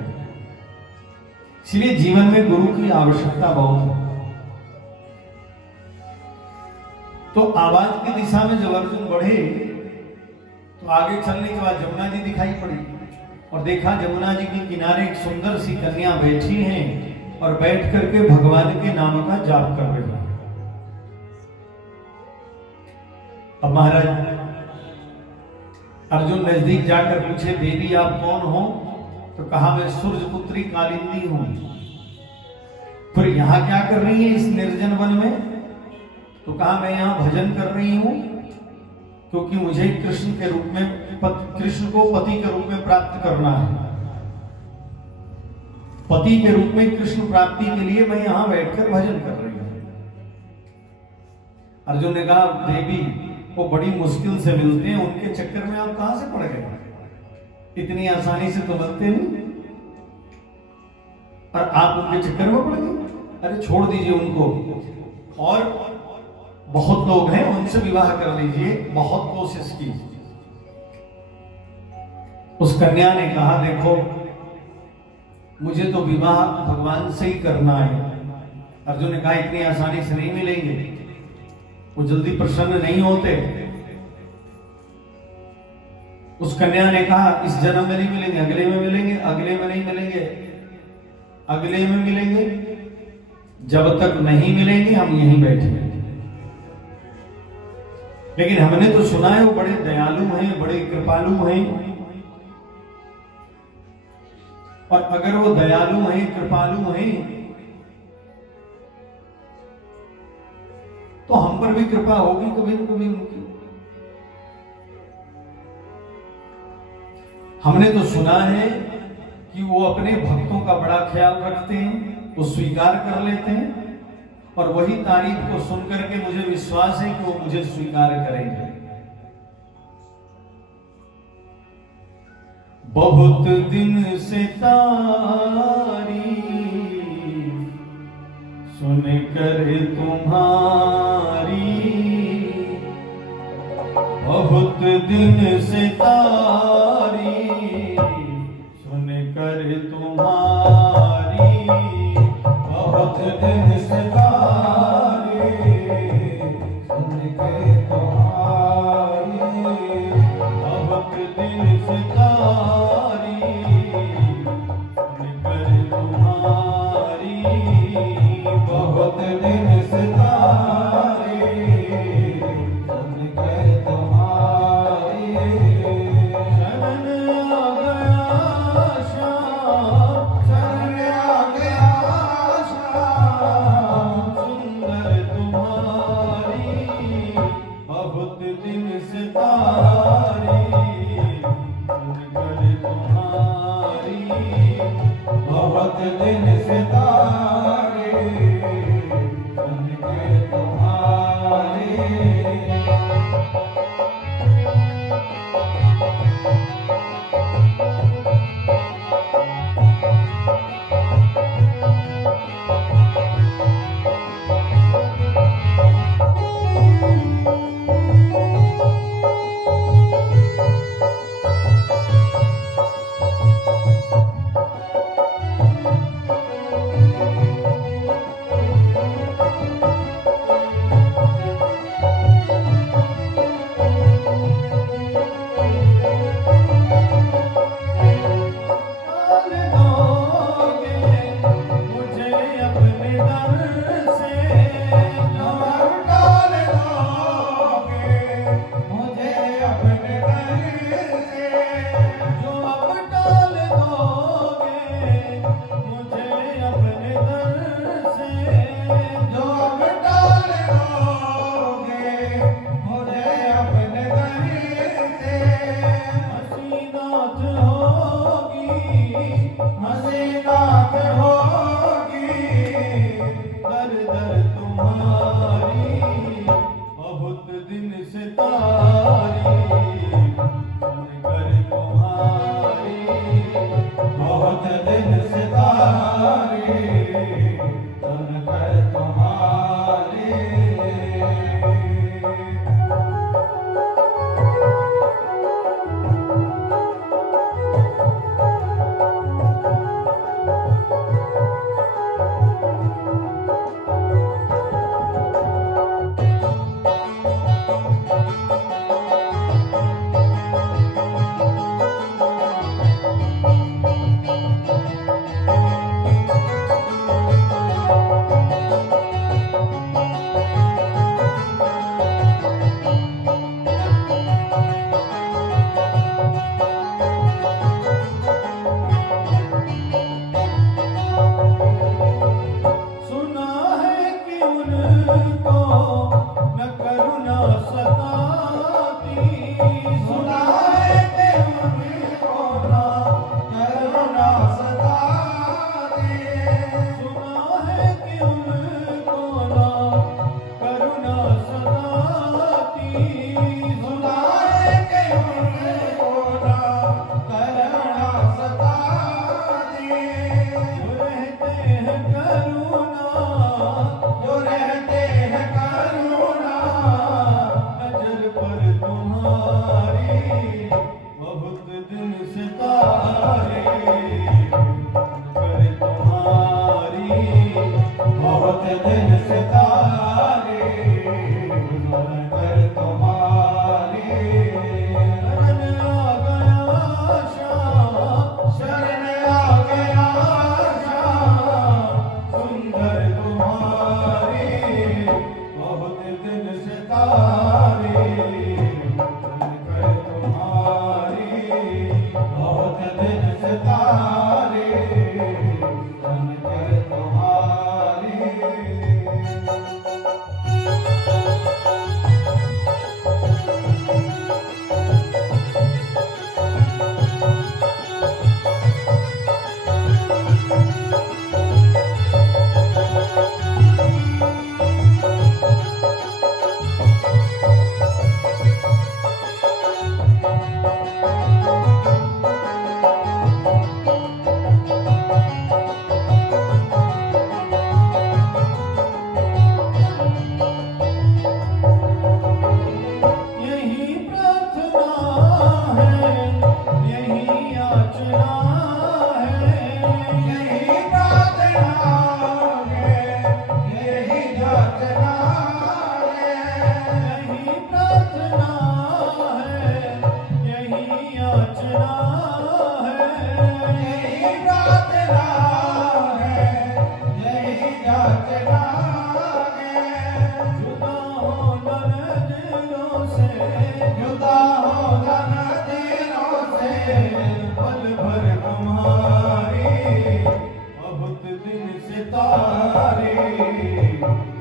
इसलिए जीवन में गुरु की आवश्यकता बहुत है। तो आवाज की दिशा में जब अर्जुन बढ़े तो आगे चलने के बाद जमुना जी दिखाई पड़ी, और देखा जमुना जी के किनारे एक सुंदर सी कन्या बैठी हैं और बैठ करके भगवान के नाम का जाप कर रही है। अब महाराज अर्जुन नजदीक जाकर पूछे, देवी आप कौन हो? तो कहा, मैं सूर्य पुत्री कालिंदी हूं। फिर यहां क्या कर रही है इस निर्जन वन में? तो कहा, मैं यहां भजन कर रही हूं क्योंकि मुझे कृष्ण के रूप में, कृष्ण को पति के रूप में प्राप्त करना है। पति के रूप में कृष्ण प्राप्ति के लिए मैं यहां बैठकर भजन कर रही हूं। अर्जुन ने कहा, देवी वो बड़ी मुश्किल से मिलते हैं, उनके चक्कर में आप कहां से पड़ गए? इतनी आसानी से तो मिलते नहीं, और आप उनके चक्कर में पड़ गए। अरे छोड़ दीजिए उनको, और बहुत लोग हैं, उनसे विवाह कर लीजिए, बहुत कोशिश की। उस कन्या ने कहा, देखो मुझे तो विवाह भगवान से ही करना है। अर्जुन ने कहा, इतनी आसानी से नहीं मिलेंगे, वो जल्दी प्रसन्न नहीं होते। उस कन्या ने कहा, इस जन्म में नहीं मिलेंगे, अगले में मिलेंगे, अगले में नहीं मिलेंगे, अगले में मिलेंगे। जब तक नहीं मिलेंगे हम यहीं बैठे। लेकिन हमने तो सुना है वो बड़े दयालु हैं, बड़े कृपालु हैं, और अगर वो दयालु हैं, कृपालु हैं, तो हम पर भी कृपा होगी कभी न कभी उनकी। हमने तो सुना है कि वो अपने भक्तों का बड़ा ख्याल रखते हैं, वो स्वीकार कर लेते हैं, और वही तारीफ को सुनकर के मुझे विश्वास है कि वो मुझे स्वीकार करेंगे। बहुत दिन से तारी सुनकर तुम्हारी, बहुत दिन से तारी सुनकर तुम्हारी, बहुत दिन से तारी सुनकर तुम्हारी, बहुत दिन से तारी सुनकर तुम्हारी, बहुत दिन से तारी सुनकर तुम्हारी। शरण आ गया श्याम, शरण आ गया श्याम,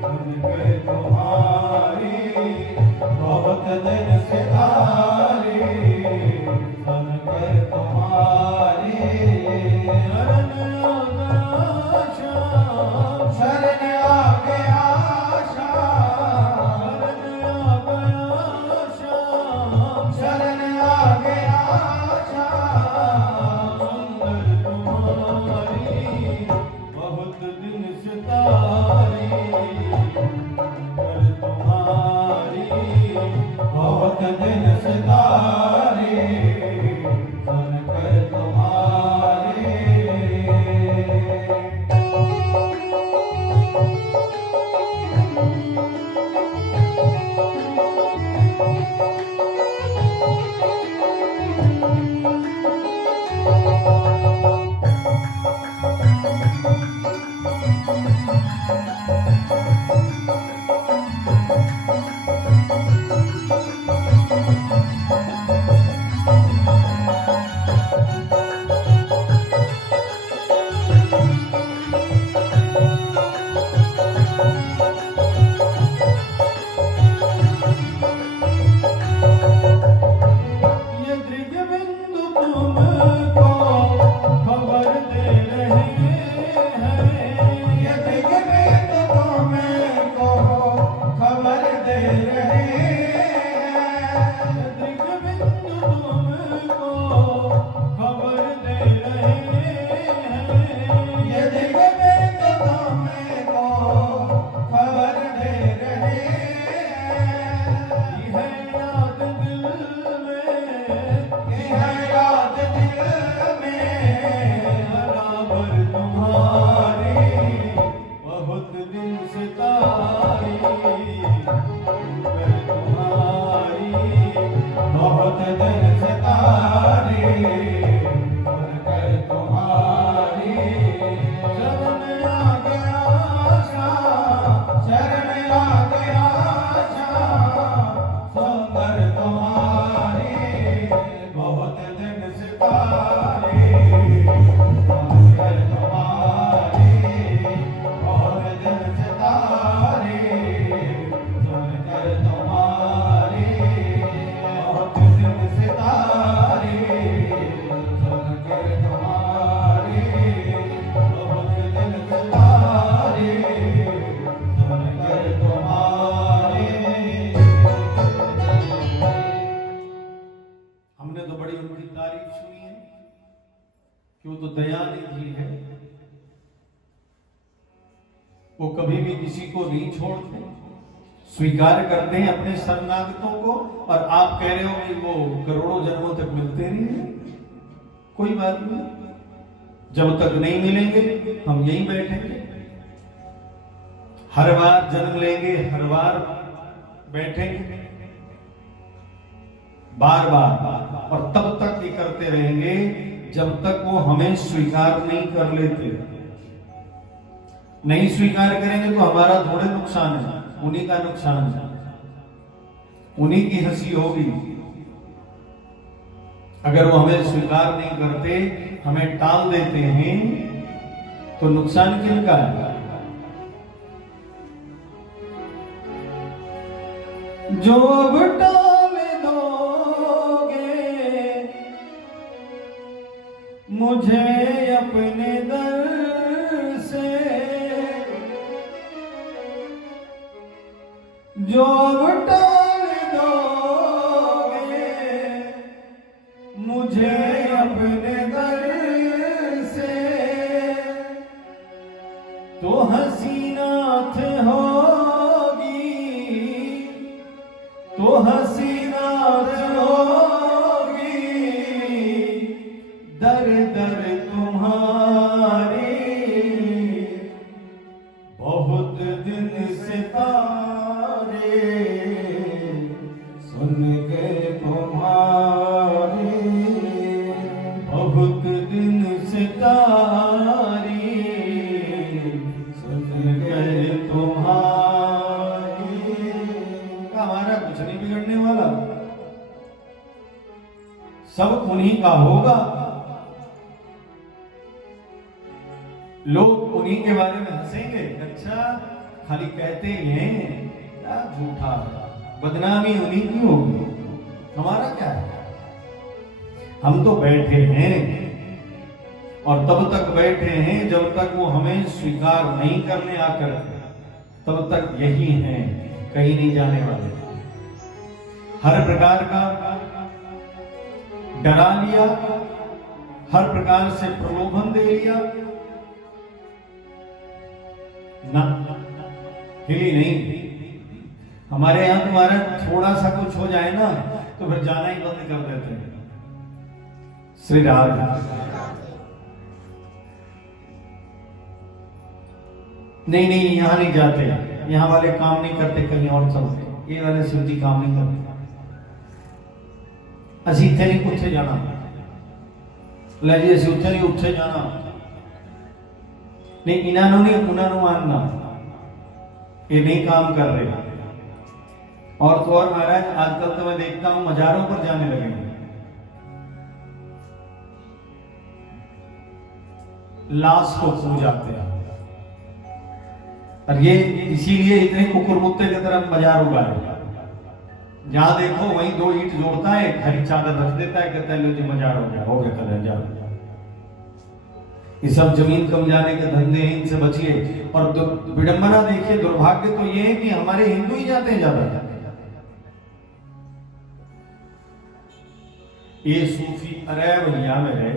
सुन के तुम्हारी बहुत दिन से तारी सुन के तुम्हारी शरण आ गया श्याम शरण आ गया श्याम बहुत दिन से तारी तुम्हारी बहुत दिन से तारी सुन कर तुम्हारी ये दृग बिंदु तुमको खबर दे रहे हैं ये दिग्विजय तुमको खबर दे रहे हैं दृग बिंदु तुमको खबर दे रहे हैं ये दिग्विजय तुमको खबर दे रहे हैं है याद दिल में ये है याद दिल में बराबर तुम्हारी बहुत दिन से तारी तुम्हारी बहुत दिन से तारी सुन कर तुम्हारी शरण आ गया श्याम शरण आ गया श्याम सुंदर तुम्हारी बहुत दिन से तारी सुन कर तुम्हारी बहुत दिन से तारी सुन कर तुम्हारी बहुत दिन से तारी सुन कर तुम्हारी बहुत दिन से तारी सुन कर तुम्हारी हमने तो बड़ी उनकी तारीफ सुनी है कि वो तो दयानिधि है वो कभी भी किसी को नहीं छोड़ते स्वीकार करते हैं अपने शरणागतों को और आप कह रहे हो कि वो करोड़ों जन्मों तक मिलते नहीं कोई बात नहीं जब तक नहीं मिलेंगे हम यहीं बैठेंगे हर बार जन्म लेंगे हर बार बैठेंगे बार बार और तब तक ये करते रहेंगे जब तक वो हमें स्वीकार नहीं कर लेते नहीं स्वीकार करेंगे तो हमारा थोड़े नुकसान है उन्हीं का नुकसान है उन्हीं की हंसी होगी अगर वो हमें स्वीकार नहीं करते हमें टाल देते हैं तो नुकसान किनका है जो अब टाल दोगे मुझे अपने दर से जो अब टाल दोगे मुझे अपने दर से तो हसीनाथ होगी तो हसीनाथ होगी दर दर तुम्हारी बहुत दिन से तारे सुन के तुम्हारी बहुत दिन से तारी सुन गए तुम्हारी हमारा कुछ नहीं बिगड़ने वाला सब उन्हीं का होगा लोग उन्हीं उन्हीं के बारे में हंसेंगे। अच्छा खाली कहते ही हैं, क्या झूठा है, बदनामी उन्हीं की होगी, हमारा क्या है। हम तो बैठे हैं और तब तक बैठे हैं जब तक वो हमें स्वीकार नहीं करने आकर, तब तक यही हैं, कहीं नहीं जाने वाले। हर प्रकार का डरा लिया, हर प्रकार से प्रलोभन दे लिया, ना हिली नहीं। हमारे यहां तुम्हारा थोड़ा सा कुछ हो जाए ना तो फिर जाना ही बंद कर देते हैं। श्री राम। नहीं नहीं यहां नहीं जाते, यहां वाले काम नहीं करते, कहीं और चलते, ये वाले शिव जी काम नहीं करते, ਅਸੀਂ ਇੱਥੇ ਨਹੀਂ ਉੱਥੇ ਜਾਣਾ, ਲੈ ਜੀ ਅਸੀਂ ਉੱਥੇ ਨਹੀਂ ਉੱਥੇ ਜਾਣਾ, नहीं इन्हों नहीं उन्होंने मानना, ये नहीं काम कर रहे। और तो और महाराज आजकल तो मैं देखता हूं मजारों पर जाने लगे हैं, लाश को पूजाते हैं, और ये इसीलिए इतने कुकुरमुत्ते की तरफ मजार हुआ है। जहां देखो वहीं 2 ईंट जोड़ता है, हरी चादर रख देता है, कहता है लो जी मजार हो गया, हो गया कल जाओ। ये सब जमीन कम जाने के धंधे हैं, इनसे बचिए। और विडंबना देखिए, दुर्भाग्य तो ये है कि हमारे हिंदू ही जाते हैं ज्यादा। ये सूफी अरे भैया मेरे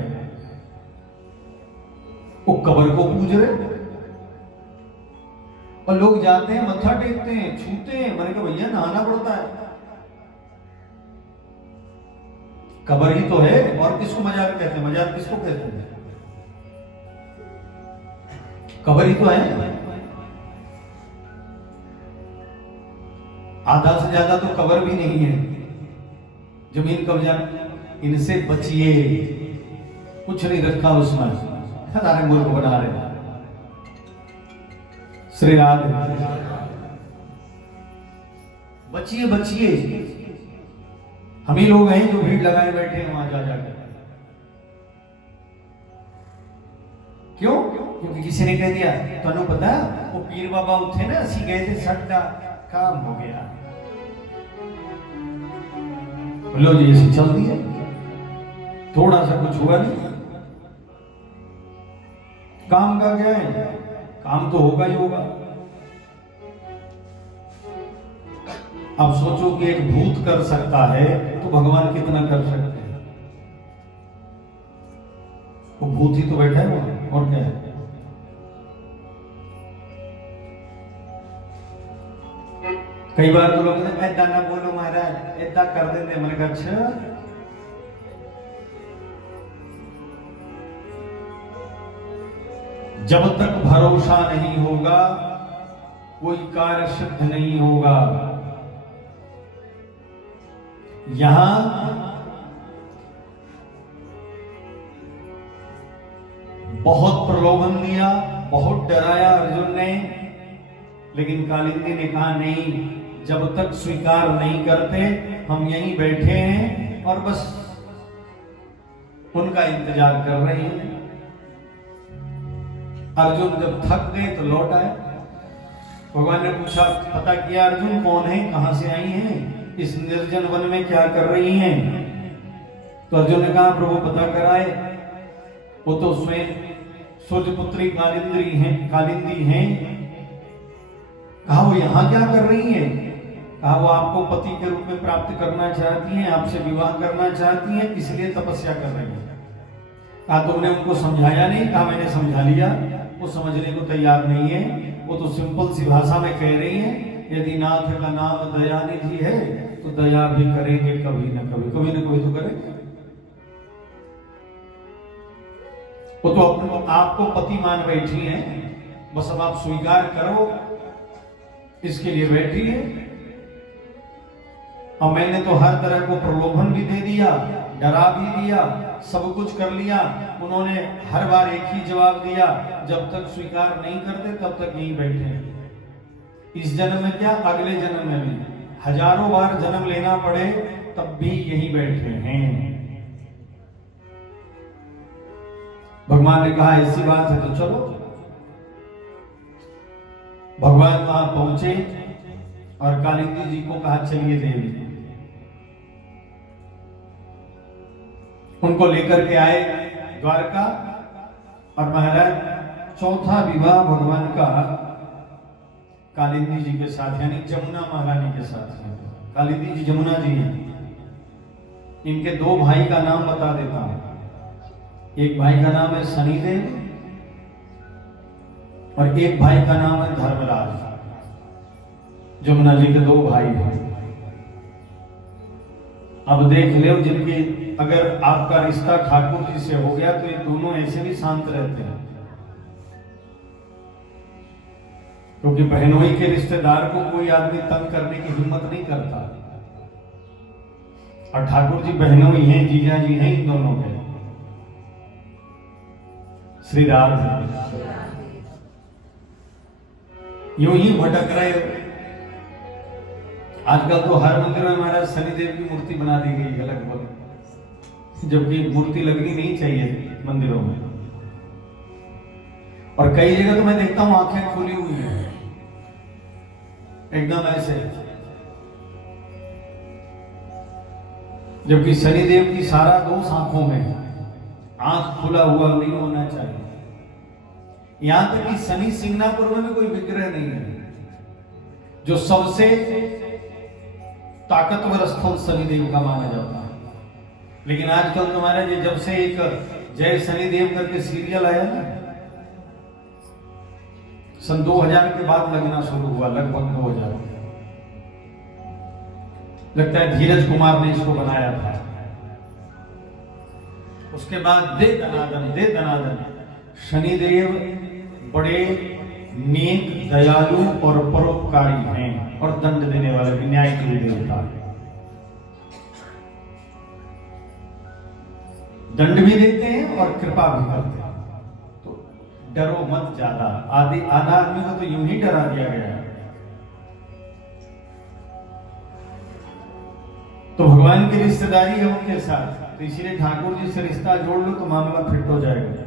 वो कब्र को पूज रहे, और लोग जाते हैं मत्था टेकते हैं, छूते हैं। मैंने कहा भैया नहाना पड़ता है, कब्र ही तो है, और किसको मजार कहते हैं? मजार किसको कहते हैं? कब्र ही तो है। आधा से ज्यादा तो कब्र भी नहीं है, जमीन कब्जा। इनसे बचिए, कुछ नहीं रखा उसमें, सारे मुल्क बना रहे। श्री राधे। बचिए बचिए, हम ही लोग हैं जो भीड़ लगाए बैठे हैं वहां जा जाकर। क्यों? क्योंकि किसी ने कह दिया, तुहानू पता वो पीर बाबा उठे ना, असी गए थे, साडा काम हो गया, लो जी ऐसी चल दी है, थोड़ा सा कुछ हुआ नहीं, काम का क्या है, काम तो होगा ही होगा। अब सोचो कि एक भूत कर सकता है तो भगवान कितना कर सकते हैं। वो भूत ही तो बैठा है वहां, और क्या है। कई बार तो लोग ऐदा ना बोलो महाराज, ऐदा कर देते। मैंने कहा अच्छा, जब तक भरोसा नहीं होगा कोई कार्य सिद्ध नहीं होगा। यहां बहुत प्रलोभन दिया, बहुत डराया अर्जुन ने, लेकिन कालिंदी ने कहा नहीं, जब तक स्वीकार नहीं करते हम यहीं बैठे हैं और बस उनका इंतजार कर रहे हैं। अर्जुन जब थक गए तो लौट आए। भगवान ने पूछा, पता किया अर्जुन कौन है, कहां से आई हैं, इस निर्जन वन में क्या कर रही हैं? तो अर्जुन ने कहा प्रभु पता कराए, वो तो स्वयं सूर्यपुत्री कालिंदी हैं। कहा वो यहां क्या कर रही हैं? कहा वो आपको पति के रूप में प्राप्त करना चाहती हैं, आपसे विवाह करना चाहती हैं, इसलिए तपस्या कर रही हैं। कहा तुमने उनको समझाया नहीं? कहा मैंने समझा लिया, वो समझने को तैयार नहीं है। वो तो सिंपल सी भाषा में कह रही है, यदि नाथ का नाम दयानिधि है तो दया भी करेंगे कभी न कभी, कभी न कभी तो करेंगे। वो तो अपने आपको पति मान बैठी है, बस अब आप स्वीकार करो, इसके लिए बैठी है। और मैंने तो हर तरह को प्रलोभन भी दे दिया, डरा भी दिया, सब कुछ कर लिया। उन्होंने हर बार एक ही जवाब दिया, जब तक स्वीकार नहीं करते तब तक यहीं बैठे हैं। इस जन्म में क्या, अगले जन्म में भी हजारों बार जन्म लेना पड़े तब भी यहीं बैठे हैं। भगवान ने कहा ऐसी बात है तो चलो। भगवान वहां पहुंचे और कालिंदी जी को कहा चलिए देवी। उनको लेकर के आए द्वारका और महाराज चौथा विवाह भगवान का कालिंदी जी के साथ यानी जमुना महारानी के साथ है। कालिंदी जी जमुना जी हैं। इनके दो भाई का नाम बता देता हूं। एक भाई का नाम है शनिदेव और एक भाई का नाम है धर्मराज। जमुना जी के दो भाई हैं। अब देख लो, जिनके अगर आपका रिश्ता ठाकुर जी से हो गया तो ये दोनों ऐसे भी शांत रहते हैं, क्योंकि बहनोई के रिश्तेदार को कोई आदमी तंग करने की हिम्मत नहीं करता। और ठाकुर जी बहनोई हैं, जीजा जी हैं इन दोनों के। श्री राधे। यूं ही भटक रहे। आजकल तो हर मंदिर में महाराज शनिदेव की मूर्ति बना दी गई है लगभग, जबकि मूर्ति लगनी नहीं चाहिए मंदिरों में। और कई जगह तो मैं देखता हूं आंखें खुली हुई हैं एकदम ऐसे, जबकि शनिदेव की सारा दोष आंखों में है। आंख खुला हुआ नहीं होना चाहिए। यहां तक कि शनि सिंगनापुर में भी कोई विग्रह नहीं है। जो सबसे ताकतवर स्थल शनिदेव का माना जाता है, लेकिन आजकल तुम्हारे जी जब से एक जय शनिदेव करके सीरियल आया ना, सन 2000 के बाद लगना शुरू हुआ, लगभग 2000। लगता है धीरज कुमार ने इसको बनाया था। उसके बाद दे दनादन शनिदेव बड़े नेक, दयालु और परोपकारी हैं और दंड देने वाले न्याय के देवता। दंड भी देते हैं और कृपा भी करते हैं। तो डरो मत ज्यादा। आधा आदमी को तो यूं ही डरा दिया गया है। तो भगवान की रिश्तेदारी है उनके साथ, तो इसीलिए ठाकुर जी से रिश्ता जोड़ लो तो मामला फिट हो जाएगा।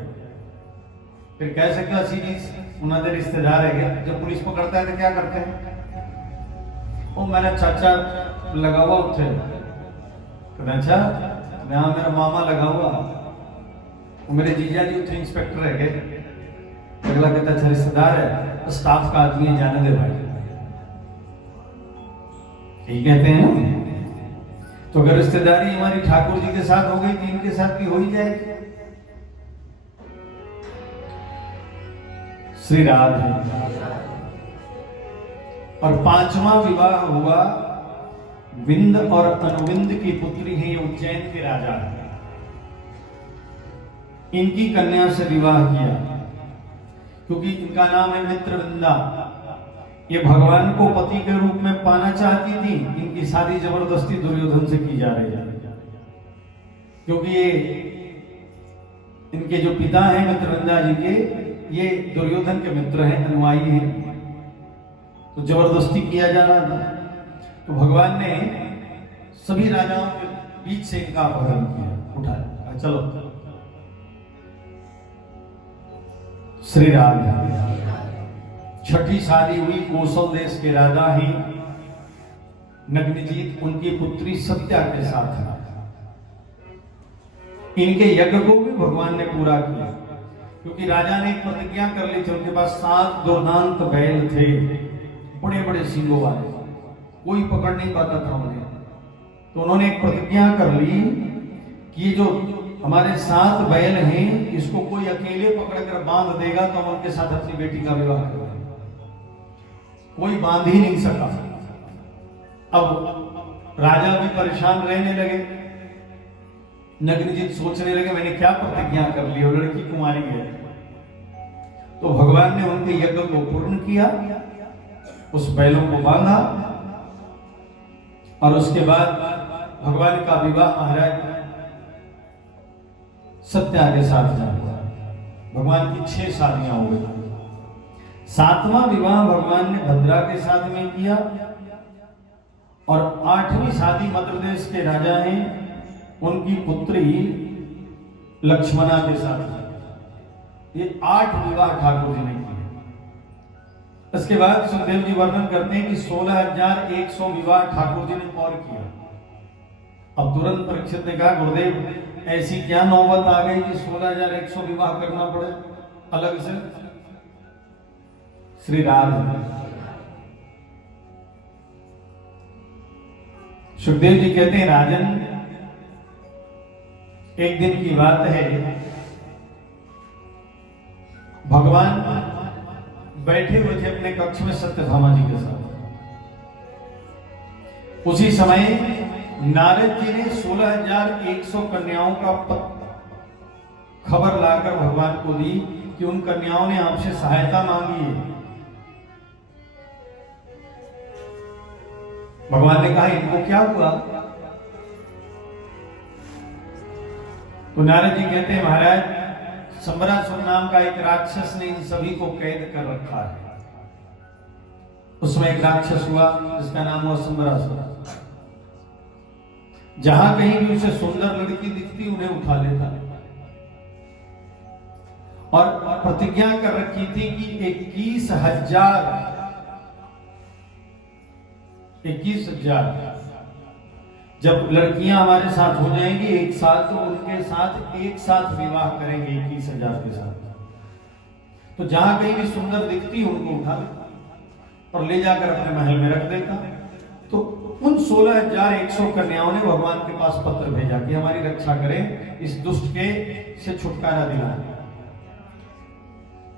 फिर कह सकते हो असी जी उन्होंने रिश्तेदार है। जब पुलिस पकड़ता है तो क्या करते हैं? वो मेरा चाचा लगा हुआ उठे, अच्छा यहाँ मेरा मामा लगा हुआ, वो मेरे जीजा जी उठे इंस्पेक्टर है। अगला कहता अच्छा रिश्तेदार है तो स्टाफ का आदमी है, जाने दे भाई। यही कहते हैं। तो अगर रिश्तेदारी हमारी ठाकुर जी के साथ हो गई तो इनके साथ भी हो ही जाएगी। श्री राधे। और पांचवा विवाह हुआ विंद और अनुविंद की पुत्री है, ये उज्जैन के राजा है। इनकी कन्या से विवाह किया क्योंकि इनका नाम है मित्रविंदा। ये भगवान को पति के रूप में पाना चाहती थी। इनकी शादी जबरदस्ती दुर्योधन से की जा रही है, क्योंकि ये इनके जो पिता हैं मित्रविंदा जी के, ये दुर्योधन के मित्र हैं, अनुयायी हैं। तो जबरदस्ती किया जा रहा था। तो भगवान ने सभी राजाओं के बीच से इनका अपहरण किया, उठाया। चलो श्री राम। छठी शादी हुई कौशल देश के राजा ही नग्नजीत, उनकी पुत्री सत्या के साथ है। इनके यज्ञ को भी भगवान ने पूरा किया, क्योंकि राजा ने एक प्रतिज्ञा कर ली थी। उनके पास 7 दुर्दांत बैल थे, बड़े बड़े सींगों वाले, कोई पकड़ नहीं पाता था उन्हें। तो उन्होंने एक प्रतिज्ञा कर ली कि ये जो हमारे 7 बैल हैं, इसको कोई अकेले पकड़कर बांध देगा तो हम उनके साथ अपनी बेटी का विवाह करेंगे। कोई बांध ही नहीं सका। अब राजा भी परेशान रहने लगे। नग्नजीत सोचने लगे मैंने क्या प्रतिज्ञा कर ली, और लड़की कुमारी है। तो भगवान ने उनके यज्ञ को पूर्ण किया, उस बैलों को बांधा, और उसके बाद भगवान का विवाह महाराज सत्या के साथ हुआ। भगवान की 6 शादियां हो गई। 7वां विवाह भगवान ने भद्रा के साथ में किया, और 8वीं शादी मध्य प्रदेश के राजा हैं, उनकी पुत्री लक्ष्मणा के साथ। ये 8 विवाह ठाकुर जी ने किए। इसके बाद सुखदेव जी वर्णन करते हैं कि 16,100 विवाह ठाकुर जी ने और किया। अब तुरंत परीक्षित ने कहा, गुरुदेव ऐसी क्या नौबत आ गई कि 16,100 विवाह करना पड़े अलग से? श्री राधा। सुखदेव जी कहते हैं, राजन एक दिन की बात है, भगवान बैठे हुए थे अपने कक्ष में सत्यभामा जी के साथ। उसी समय नारद जी ने 16,100 कन्याओं का खबर लाकर भगवान को दी कि उन कन्याओं ने आपसे सहायता मांगी है। भगवान ने कहा, इनको क्या हुआ? तो नारद जी कहते हैं, महाराज संबरासुर नाम का एक राक्षस ने इन सभी को कैद कर रखा है। उसमें एक राक्षस हुआ जिसका नाम हुआ संबरासुर। जहां कहीं भी उसे सुंदर लड़की दिखती उन्हें उठा लेता और प्रतिज्ञा कर रखी थी कि 21,000 जब लड़कियां हमारे साथ हो जाएंगी एक साथ, तो उनके साथ एक साथ विवाह करेंगे 21,000 के साथ। तो जहां कहीं भी सुंदर दिखती उनको उठा लेता और ले जाकर अपने महल में रख देता। तो उन 16,100 कन्याओं ने भगवान के पास पत्र भेजा कि हमारी रक्षा करें, इस दुष्ट के से छुटकारा दिलाएं।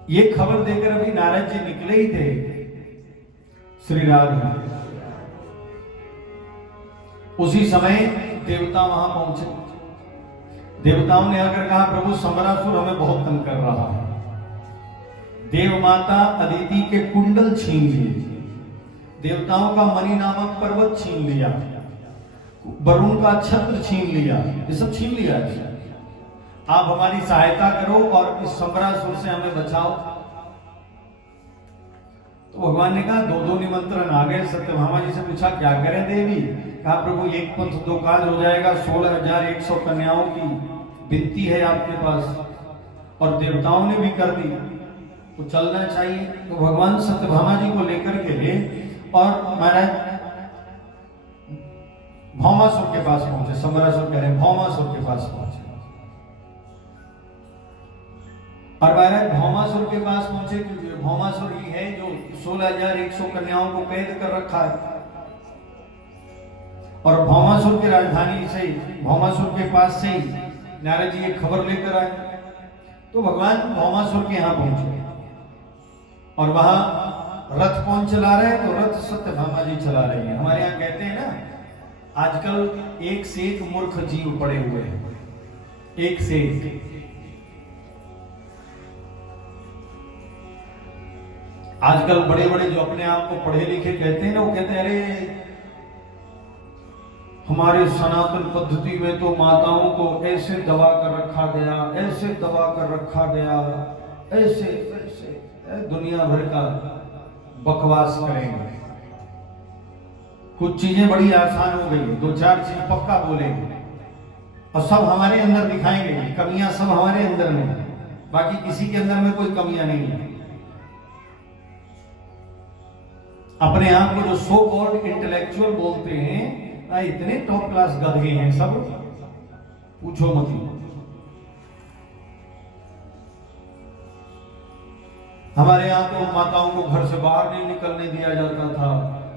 ये खबर देकर अभी नारद जी निकले ही थे, श्री राधा। उसी समय देवता वहां पहुंचे। देवताओं ने आकर कहा, प्रभु संबरासुर हमें बहुत तंग कर रहा है। देव माता अदिति के कुंडल छीन लिए, देवताओं का मणि नामक पर्वत छीन लिया, वरुण का छत्र छीन लिया, ये सब छीन लिया है। आप हमारी सहायता करो और इस संबरासुर से हमें बचाओ। तो भगवान ने कहा, दो निमंत्रण आ गए। सत्यभामा जी से पूछा, क्या करें देवी? कहा, प्रभु एक पंथ दो काज हो जाएगा। 16,100 कन्याओं की विनती है आपके पास और देवताओं ने भी कर दी, तो चलना चाहिए। तो भगवान सत्यभामा जी को लेकर के और महाराज भौमासुर के पास पहुंचे। संबरासुर कह रहे हैं, भौमासुर के पास पहुंचे और महाराज भौमासुर के पास पहुंचे क्योंकि भौमासुर ही है जो 16,100 कन्याओं को कैद कर रखा है। और भौमासुर की राजधानी से, भौमासुर के पास से नारद जी एक खबर लेकर आए। तो भगवान भौमासुर के यहां पहुंचे और वहां रथ कौन चला रहा है? तो रथ सत्यभामा जी चला रही है। हमारे यहां कहते हैं ना, आजकल एक से एक मूर्ख जीव पड़े हुए हैं, एक से एक। आजकल बड़े बड़े जो अपने आप को पढ़े लिखे कहते हैं ना, वो कहते हैं, अरे हमारे सनातन पद्धति में तो माताओं को ऐसे दबा कर रखा गया, ऐसे दबा कर रखा गया, ऐसे ऐसे दुनिया भर का बकवास करेंगे। कुछ चीजें बड़ी आसान हो गई, दो चार चीज पक्का बोलेंगे और सब हमारे अंदर दिखाएंगे। कमियां सब हमारे अंदर में, बाकी किसी के अंदर में कोई कमियां नहीं है। अपने आप को जो सो कॉल्ड इंटेलेक्चुअल बोलते हैं, इतने टॉप क्लास गधे हैं सब, पूछो मत। हमारे यहाँ तो माताओं को घर से बाहर नहीं निकलने दिया जाता था।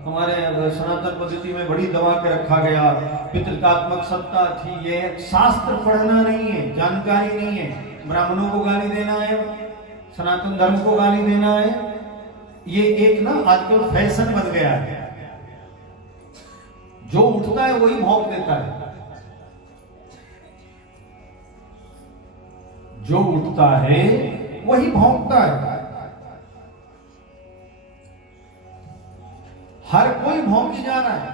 हमारे सनातन पद्धति में बड़ी दबा के रखा गया। पितृकात्मक सत्ता थी। ये शास्त्र पढ़ना नहीं है, जानकारी नहीं है, ब्राह्मणों को गाली देना है, सनातन धर्म को गाली देना है। ये एक ना आजकल फैशन बन गया है। जो उठता है वही भौंक देता है, जो उठता है वही भौंकता है। हर कोई भौंकी जा रहा है।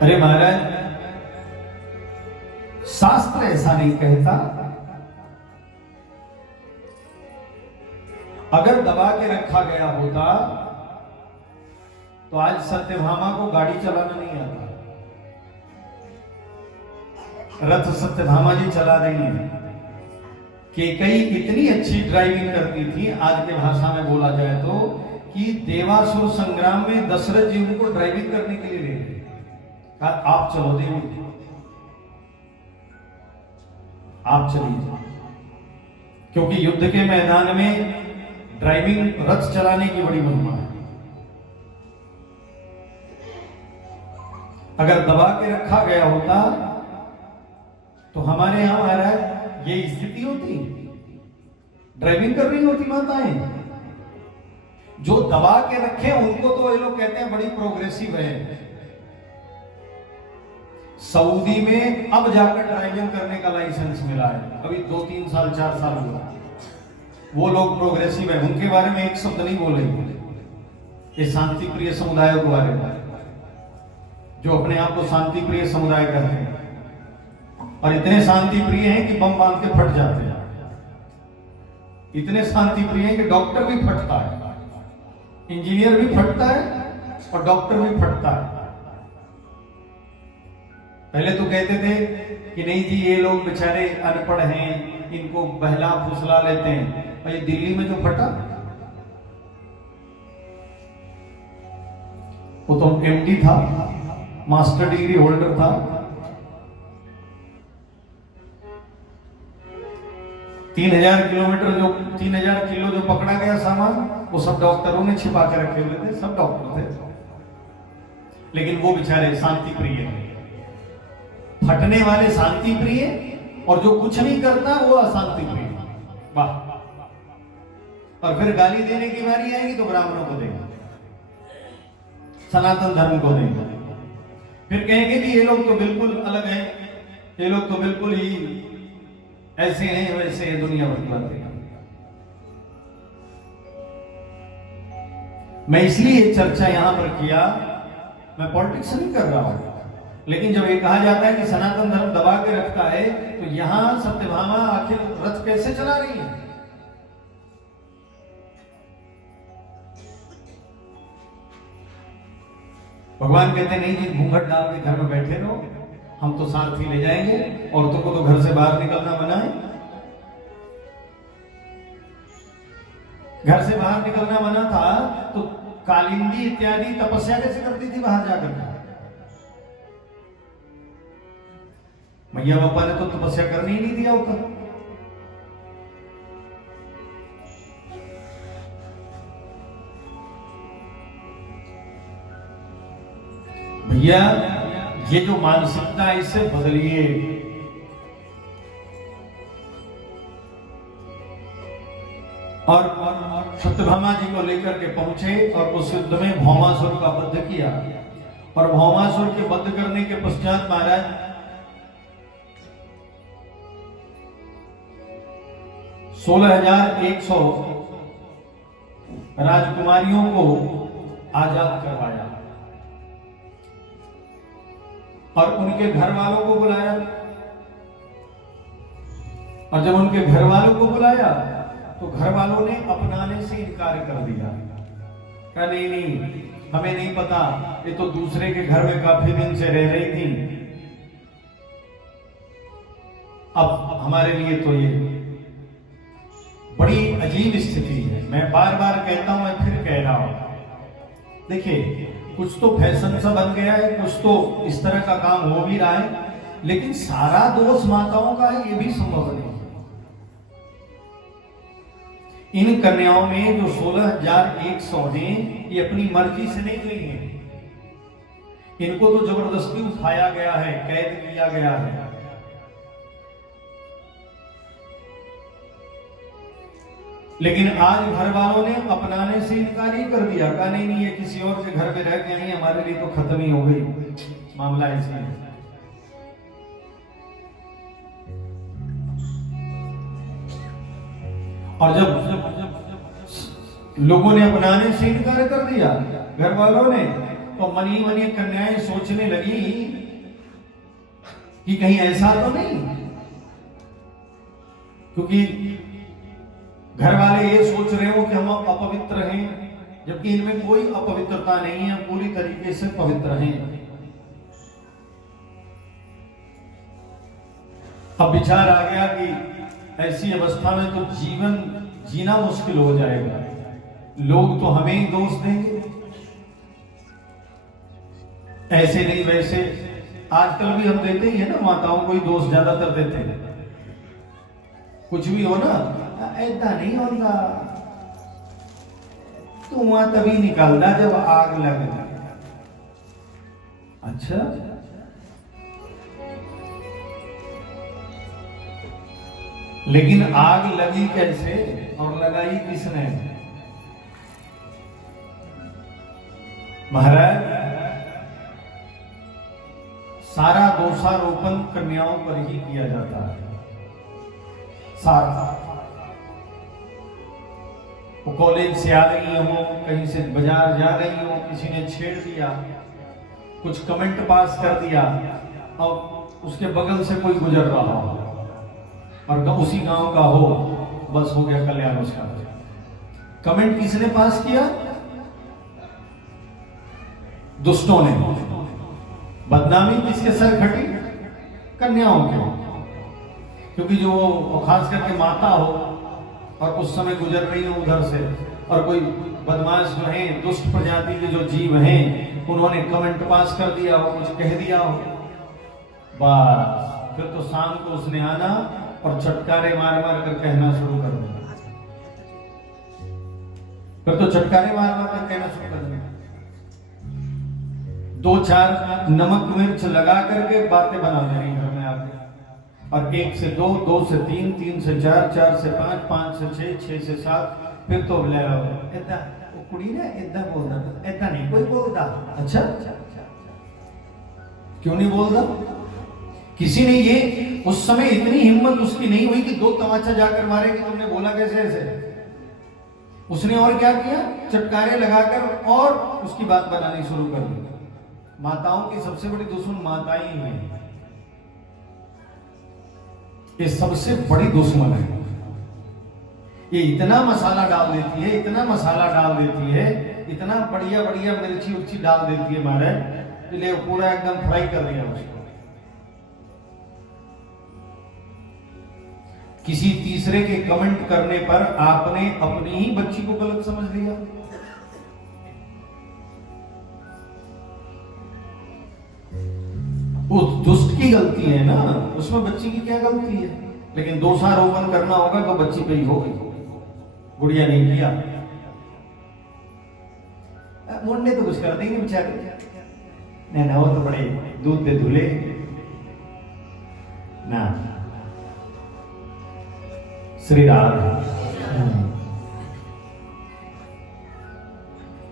अरे महाराज, शास्त्र ऐसा नहीं कहता। अगर दबा के रखा गया होता तो आज सत्यभामा को गाड़ी चलाना नहीं आता। रथ सत्यभामा जी चला रही हैं। केकई इतनी अच्छी ड्राइविंग करती थी, आज के भाषा में बोला जाए तो, कि देवासुर संग्राम में दशरथ जी उनको ड्राइविंग करने के लिए ले गए। कहा आप चलो देवी, आप चलिए, क्योंकि युद्ध के मैदान में ड्राइविंग रथ चलाने की बड़ी महिमा है। अगर दबा के रखा गया होता तो हमारे यहां महाराज ये स्थिति होती, ड्राइविंग कर रही होती माताएं। जो दबा के रखे उनको तो ये लोग कहते हैं बड़ी प्रोग्रेसिव है। सऊदी में अब जाकर ड्राइविंग करने का लाइसेंस मिला है, अभी 2-3 साल 4 साल हुआ। वो लोग प्रोग्रेसिव है, उनके बारे में एक शब्द नहीं बोलेंगे। ये शांति प्रिय समुदाय के बारे में, जो अपने आप को शांति प्रिय समुदाय कहते हैं, और इतने शांति प्रिय हैं कि बम बांध के फट जाते हैं। इतने शांति प्रिय हैं कि डॉक्टर भी फटता है, इंजीनियर भी फटता है और डॉक्टर भी फटता है। पहले तो कहते थे कि नहीं जी ये लोग बेचारे अनपढ़ हैं, इनको बहला फुसला लेते हैं। और ये दिल्ली में जो फटा वो तो एमडी था, मास्टर डिग्री होल्डर था। 3000 किलोमीटर जो 3000 किलो जो पकड़ा गया सामान, वो सब डॉक्टरों ने छिपा के रखे हुए थे, सब डॉक्टर थे। लेकिन वो बेचारे शांति प्रिय, फटने वाले शांति प्रिय, और जो कुछ नहीं करता वो अशांति प्रिय। वाह। और फिर गाली देने की बारी आएगी तो ब्राह्मणों को देंगे, सनातन धर्म को देंगे। फिर कहेंगे कि ये लोग तो बिल्कुल अलग हैं, ये लोग तो बिल्कुल ही ऐसे हैं वैसे हैं, दुनिया बतलाते हैं। मैं इसलिए चर्चा यहां पर किया, मैं पॉलिटिक्स नहीं कर रहा हूं, लेकिन जब ये कहा जाता है कि सनातन धर्म दबा के रखता है, तो यहां सत्यभामा आखिर रथ कैसे चला रही है? भगवान कहते नहीं जी घूंघट डाल के घर में बैठे रहो, हम तो सारथी ले जाएंगे, औरतों को तो घर से बाहर निकलना मना है। घर से बाहर निकलना मना था तो कालिंदी इत्यादि तपस्या कैसे करती थी बाहर जाकर? मैया बापा ने तो तपस्या करने ही नहीं दिया होता। भैया ये जो मानसिकता है इसे बदलिए। और सत्यभामा जी को लेकर के पहुंचे और उस युद्ध में भौमासुर का वध किया। और भौमासुर के वध करने के पश्चात महाराज 16,100 राजकुमारियों को आजाद करवाया और उनके घर वालों को बुलाया। और जब उनके घर वालों को बुलाया तो घर वालों ने अपनाने से इनकार कर दिया। कहा नहीं नहीं, हमें नहीं पता, ये तो दूसरे के घर में काफी दिन से रह रही थी, अब हमारे लिए तो ये बड़ी अजीब स्थिति है। मैं बार बार कहता हूं, मैं फिर कह रहा हूं, देखिए कुछ तो फैशन सा बन गया है, कुछ तो इस तरह का काम हो भी रहा है, लेकिन सारा दोष माताओं का है ये भी संभव नहीं। इन कन्याओं में जो 16,100 हैं, ये अपनी मर्जी से नहीं गई हैं, इनको तो जबरदस्ती उठाया गया है, कैद किया गया है। लेकिन आज घर वालों ने अपनाने से इनकार ही कर दिया। कहा नहीं नहीं, ये किसी और के घर में रह के आई, हमारे लिए तो खत्म ही हो गई मामला। इसलिए और जब लोगों ने अपनाने से इनकार कर दिया घर वालों ने, तो मनी मनी कन्याएं सोचने लगी कि कहीं ऐसा तो नहीं, क्योंकि घर वाले ये सोच रहे हो कि हम अपवित्र हैं, जबकि इनमें कोई अपवित्रता नहीं है, पूरी तरीके से पवित्र हैं। अब विचार आ गया कि ऐसी अवस्था में तो जीवन जीना मुश्किल हो जाएगा, लोग तो हमें ही दोष देंगे। ऐसे नहीं वैसे, आजकल भी हम देते ही है ना, माताओं को ही दोष ज्यादातर देते हैं। कुछ भी हो ना, ऐसा नहीं होता, धुआं तभी निकलता जब आग लग जाए। अच्छा, लेकिन आग लगी कैसे और लगाई किसने? महाराज, सारा दोषारोपण कन्याओं पर ही किया जाता है। सारा, वो कॉलेज से आ रही हो, कहीं से बाजार जा रही हो, किसी ने छेड़ दिया, कुछ कमेंट पास कर दिया, और उसके बगल से कोई गुजर रहा हो और उसी गांव का हो, बस हो गया कल्याण उसका। कमेंट किसने पास किया? दुष्टों ने। बदनामी किसके सर खटी? कन्याओं के। क्योंकि जो खास करके माता हो और उस समय गुजर रही हो उधर से, और कोई बदमाश जो है, दुष्ट प्रजाति के जो जीव हैं, उन्होंने कमेंट पास कर दिया हो, कुछ कह दिया हो, बस फिर तो शाम को उसने आना और चटकारे मार मार कर कहना शुरू कर देना। फिर तो चटकारे मार मार कर कहना शुरू कर देना। 2-4 नमक मिर्च लगा करके बातें बना देनी घर में आके, और 1 से 2, 2 से 3, 3 से 4, 4 से 5, 5 से 6, 6 से 7, फिर तो ले ऐसा वो कुड़ी ने ऐसा बोलता था, ऐसा नहीं कोई बोलता। अच्छा, क्यों नहीं बोलता? किसी ने ये उस समय इतनी हिम्मत उसकी नहीं हुई कि 2 तमाचा जाकर मारे कि तुमने बोला कैसे ऐसे। उसने और क्या किया? चटकारे लगाकर और उसकी बात बनानी शुरू कर दी। माताओं की सबसे बड़ी दुश्मन माताएं ही हैं। ये सबसे बड़ी दुश्मन है। ये इतना मसाला डाल देती है, इतना मसाला डाल देती है, इतना बढ़िया बढ़िया मिर्ची उर्ची डाल देती है महाराज, ले पूरा एकदम फ्राई कर दिया उसको। किसी तीसरे के कमेंट करने पर आपने अपनी ही बच्ची को गलत समझ लिया। उस दुष्ट की गलती है ना, उसमें बच्ची की क्या गलती है? लेकिन दोषारोपण करना होगा तो बच्ची पे ही होगी। गुड़िया नहीं किया, मुंडे तो कुछ कर देंगे बेचारे, नहीं ना, वो तो बड़े दूध पे धुले ना। श्री राधे,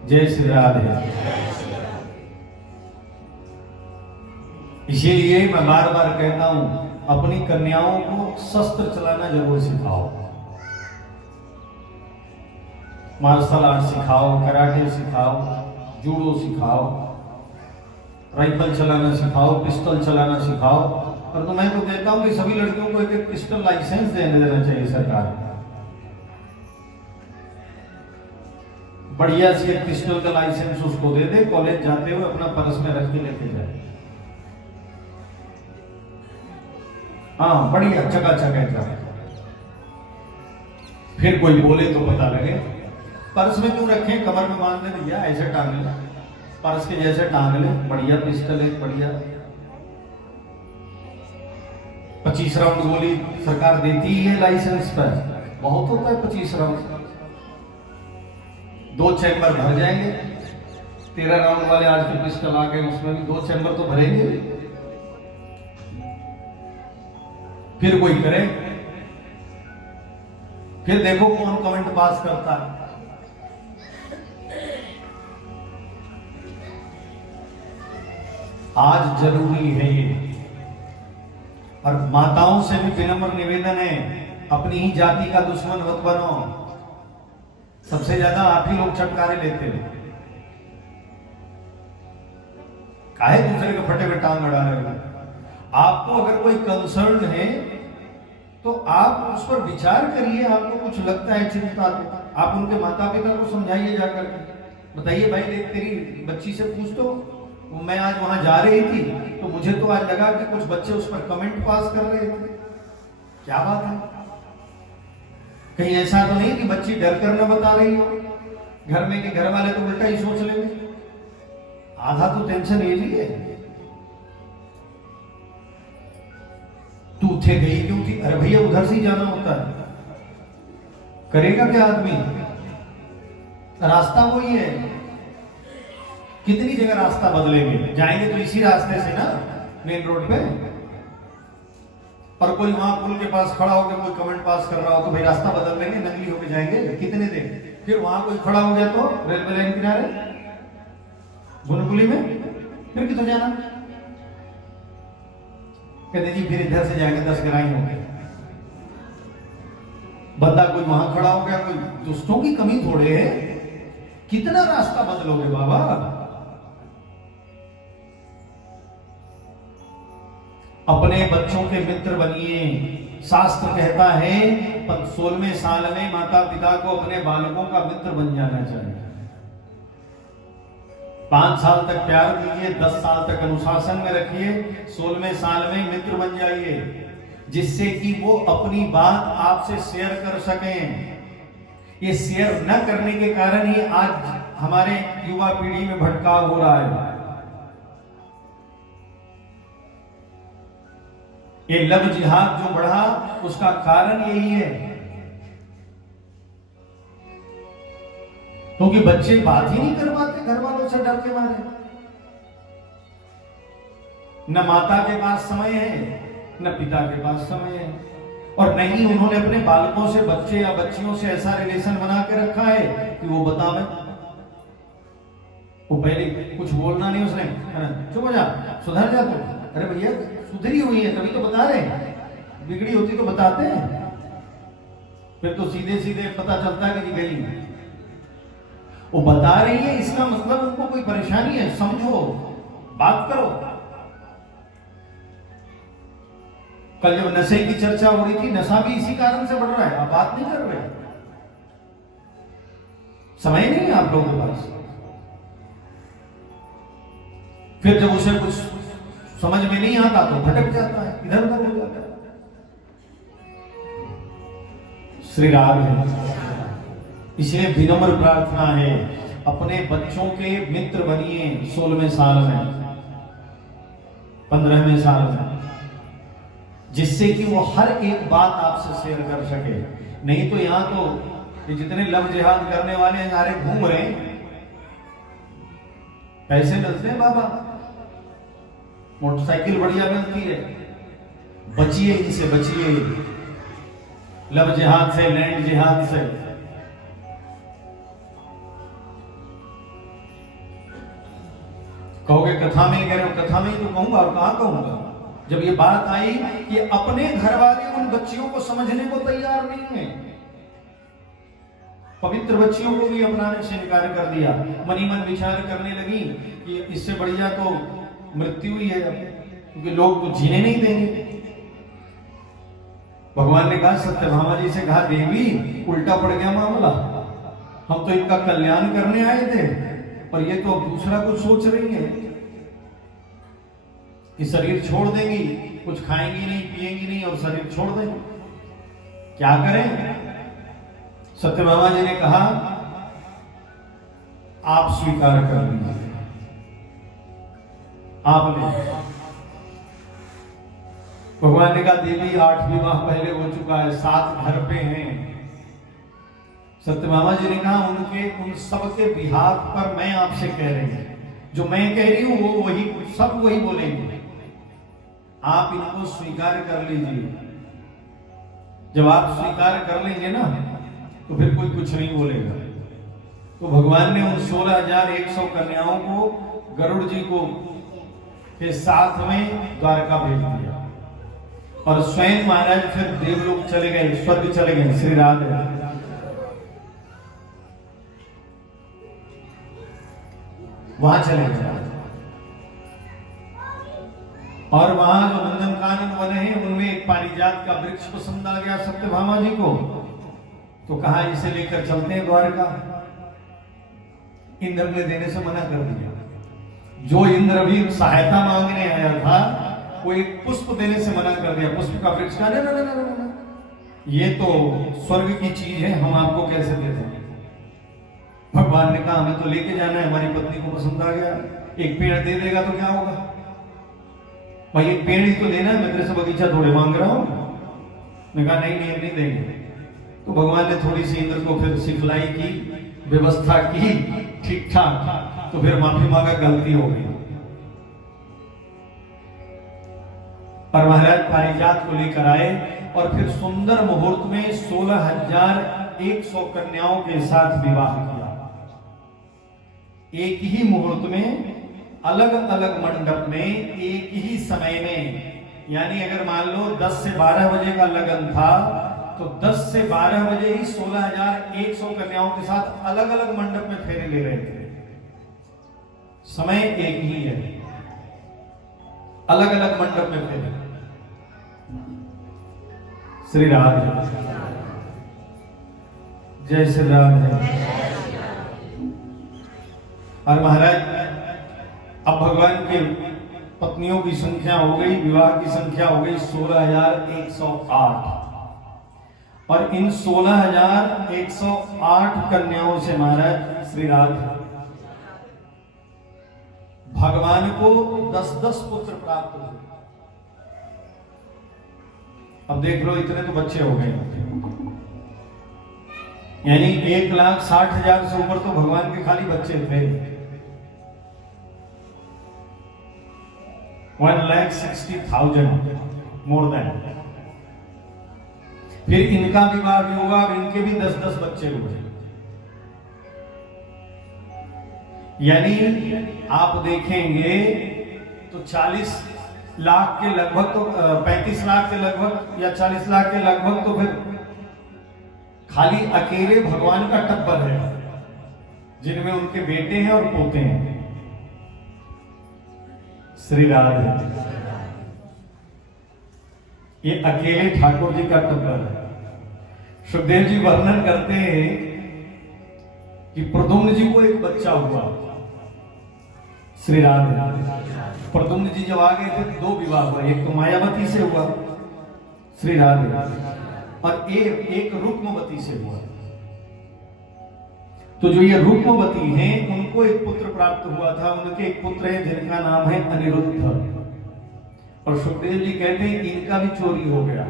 जय श्री राधे। इसीलिए मैं बार बार कहता हूं, अपनी कन्याओं को शस्त्र चलाना जरूर सिखाओ। मार्शल आर्ट सिखाओ, कराटे सिखाओ, जूडो सिखाओ, राइफल चलाना सिखाओ, पिस्टल चलाना सिखाओ। और तो मैं तो कहता हूं कि सभी लड़कियों को एक पिस्टल लाइसेंस देना चाहिए सरकार। बढ़िया से एक पिस्टल का लाइसेंस उसको दे दे, कॉलेज जाते हुए अपना पर्स में रख के लेके जाए। हाँ, बढ़िया चकाचक है। फिर कोई बोले तो पता लगे। पर्स में क्यों रखें? कमर में बांध ले भैया, ऐसे टांग ले, पर्स के जैसे टांग ले। बढ़िया पिस्टल है, बढ़िया 25 राउंड गोली सरकार देती ही है लाइसेंस पर। बहुत होता है 25 राउंड, 2 चैम्बर भर जाएंगे। 13 राउंड वाले आज के पिस्टल आ गए, उसमें भी 2 चैम्बर तो भरेंगे। फिर कोई करे, फिर देखो कौन कमेंट पास करता है। आज जरूरी है ये। और माताओं से भी विनम्र निवेदन है, अपनी ही जाति का दुश्मन मत बनो। सबसे ज्यादा आप ही लोग चटकारे लेते हैं, काहे दूसरे के फटे पे टांग अड़ा रहे हो? आपको अगर कोई कंसर्न है तो आप उस पर विचार करिए। आपको कुछ लगता है चिंता, तो आप उनके माता पिता को समझाइए जाकर, बताइए भाई देख तेरी बच्ची से पूछ तो, मैं आज वहां जा रही थी तो मुझे तो आज लगा कि कुछ बच्चे उस पर कमेंट पास कर रहे थे, क्या बात है? कहीं ऐसा तो नहीं कि बच्ची डर कर न बता रही हो घर में, कि घर वाले तो उल्टा ही सोच लेंगे। आधा तो टेंशन ये भी है, तू थे गई क्यों थी? अरे भैया उधर से ही जाना होता है, करेगा क्या आदमी? रास्ता वही है। कितनी जगह रास्ता बदलेंगे, जाएंगे तो इसी रास्ते से ना, मेन रोड पे। और कोई वहां पुल के पास खड़ा होकर कोई कमेंट पास कर रहा हो तो भाई रास्ता बदल लेंगे, नकली होके जाएंगे कितने दिन। फिर वहां कोई खड़ा हो गया तो रेलवे लाइन किनारे भुनकुली में, फिर किधर जाना? कहते जी फिर इधर से जाएंगे 10 ग्राही हो गए। बंदा कोई वहां खड़ा हो गया, कोई दोस्तों की कमी थोड़े है, कितना रास्ता बदलोगे बाबा? अपने बच्चों के मित्र बनिए। शास्त्र कहता है 16वें साल में माता पिता को अपने बालकों का मित्र बन जाना चाहिए। 5 साल तक प्यार दीजिए, 10 साल तक अनुशासन में रखिए, 16वें साल में मित्र बन जाइए, जिससे कि वो अपनी बात आपसे शेयर कर सकें। ये शेयर न करने के कारण ही आज हमारे युवा पीढ़ी में भटकाव हो रहा है। ये लव जिहाद जो बढ़ा उसका कारण यही है, क्योंकि बच्चे बात ही नहीं कर पाते घर वालों से, डर के मारे। न माता के पास समय है, न पिता के पास समय है, और नहीं उन्होंने अपने बालकों से, बच्चे या बच्चियों से ऐसा रिलेशन बना के रखा है कि वो बतावे। वो पहले कुछ बोलना नहीं उसने, चुप हो जा, सुधर जा तू। अरे भैया सुधरी हुई है तभी तो बता रहे हैं, बिगड़ी होती तो बताते हैं। फिर तो सीधे सीधे पता चलता है कि गई। वो बता रही है इसका मतलब उनको कोई परेशानी है, समझो, बात करो। कल जब नशे की चर्चा हो रही थी, नशा भी इसी कारण से बढ़ रहा है, आप बात नहीं कर रहे, समय नहीं है आप लोगों के पास। फिर जब उसे कुछ समझ में नहीं आता तो भटक जाता है, इधर उधर हो जाता है। श्री राम है। इसलिए विनम्र प्रार्थना है, अपने बच्चों के मित्र बनिए 16वें साल में, 15वें साल में, जिससे कि वो हर एक बात आपसे शेयर कर सके। नहीं तो यहां तो जितने लव जिहाद करने वाले हैं सारे घूम रहे हैं, पैसे मिलते हैं बाबा, मोटरसाइकिल बढ़िया मिलती है। बचिए इनसे, बचिए लव जिहाद से, लैंड जिहाद से। कहोगे कथा में कह रहे हो, कथा में ही तो कहूंगा और कहां कहूंगा। जब ये बात आई कि अपने घर वाले उन बच्चियों को समझने को तैयार नहीं है, पवित्र बच्चियों को भी अपनाने से इनकार कर दिया। मनी मन विचार करने लगी कि इससे बढ़िया तो मृत्यु ही है, क्योंकि लोग तो जीने नहीं देंगे। भगवान ने कहा, सत्यभामा जी से कहा, देवी उल्टा पड़ गया मामला, हम तो इनका कल्याण करने आए थे और ये तो अब दूसरा कुछ सोच रही है कि शरीर छोड़ देंगी, कुछ खाएंगी नहीं, पिएंगी नहीं और शरीर छोड़ देंगी, क्या करें? सत्यभामा जी ने कहा, आप स्वीकार कर लीजिए। आपने, भगवान ने कहा, देवी 8 विवाह पहले हो चुका है, 7 घर पे हैं। सत्यभामा जी ने कहा, उन सबके बिहाफ पर मैं आपसे कह रही हूं, जो मैं कह रही हूं वो वही, सब वही बोलेंगे, आप इनको स्वीकार कर लीजिए। जब आप स्वीकार कर लेंगे ना तो फिर कोई कुछ नहीं बोलेगा। तो भगवान ने उन 16,100 कन्याओं को गरुड़ जी को के साथ में द्वारका भेज दिया और स्वयं महाराज फिर देवलोक चले गए, स्वर्ग चले गए। श्री राधे। वहां चले गए और वहां जो नंदनकानन वन है उनमें एक पारिजात का वृक्ष पसंद आ गया सत्यभामा जी को, तो कहा इसे लेकर चलते हैं द्वारका। इंद्र ने देने से मना कर दिया। जो इंद्र भी सहायता मांगने आया था वो एक पुष्प देने से मना कर दिया, पुष्प का वृक्ष का, ना, ये तो स्वर्ग की चीज है, हम आपको कैसे दे दें। भगवान ने कहा हमें तो लेके जाना है, हमारी पत्नी को पसंद आ गया, एक पेड़ दे देगा तो क्या होगा भाई, एक पेड़ ही तो देना है, मैं तेरे से बगीचा थोड़े मांग रहा हूं। मैं कहा नहीं नहीं देंगे। तो भगवान ने थोड़ी सी इंद्र को फिर सिखलाई की, व्यवस्था की ठीक ठाक, तो फिर माफी मांगा, गलती हो गई। और महाराज पारिजात को लेकर आए और फिर सुंदर मुहूर्त में 16,100 कन्याओं के साथ विवाह किया। एक ही मुहूर्त में, अलग अलग मंडप में, एक ही समय में। यानी अगर मान लो 10 से 12 बजे का लगन था, तो 10 से 12 बजे ही 16,100 कन्याओं के साथ अलग अलग मंडप में फेरे ले रहे थे। समय एक ही है, अलग अलग मंडप में फेरे। श्री राम जय श्री राम जय। और महाराज अब भगवान के पत्नियों की संख्या हो गई, विवाह की संख्या हो गई 16,108। और इन 16,108 कन्याओं से महाराज श्री राम भगवान को 10-10 पुत्र प्राप्त हुए। अब देख लो, इतने तो बच्चे हो गए, यानी 1,60,000 से ऊपर तो भगवान के खाली बच्चे थे। 1,60,000 मोर देन। फिर इनका विवाह भी होगा, अब इनके भी 10-10 बच्चे हुए। यानी आप देखेंगे तो 40 लाख के लगभग, तो 35 लाख के लगभग या 40 लाख के लगभग, तो फिर खाली अकेले भगवान का टब्बर है, जिनमें उनके बेटे हैं और पोते हैं। श्री राधे, ये अकेले ठाकुर जी का टब्बर है। सुखदेव जी वर्णन करते हैं कि प्रद्युम्न जी को एक बच्चा हुआ। श्री राधे, प्रद्युम्न जी जब आ गए थे 2 विवाह हुआ, एक तो मायावती से हुआ श्री राधे, और एक रुक्मवती से हुआ। तो जो ये रुक्मवती हैं, उनको एक पुत्र प्राप्त हुआ था। उनके एक पुत्र है जिनका नाम है अनिरुद्ध। और सुखदेव जी कहते हैं इनका भी चोरी हो गया,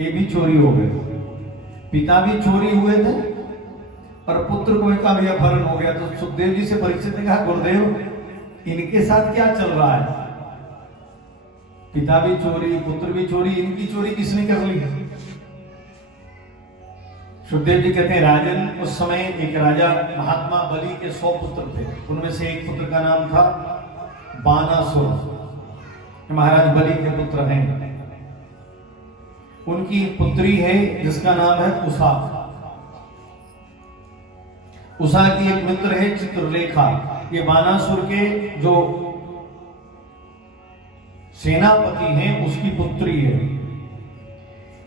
ये भी चोरी हो गए। पिता भी चोरी हुए थे और पुत्र को का भी अपहरण हो गया। तो सुखदेव जी से परीक्षित ने कहा, गुरुदेव इनके साथ क्या चल रहा है? पिता भी चोरी, पुत्र भी चोरी, इनकी चोरी किसने कर ली? सुखदेव जी कहते हैं राजन, उस समय एक राजा महात्मा बलि के 100 पुत्र थे। उनमें से एक पुत्र का नाम था बानासुर। महाराज बलि के पुत्र हैं। उनकी पुत्री है जिसका नाम है उषा। उषा की एक मित्र है चित्रलेखा। ये बानासुर के जो सेनापति हैं उसकी पुत्री है।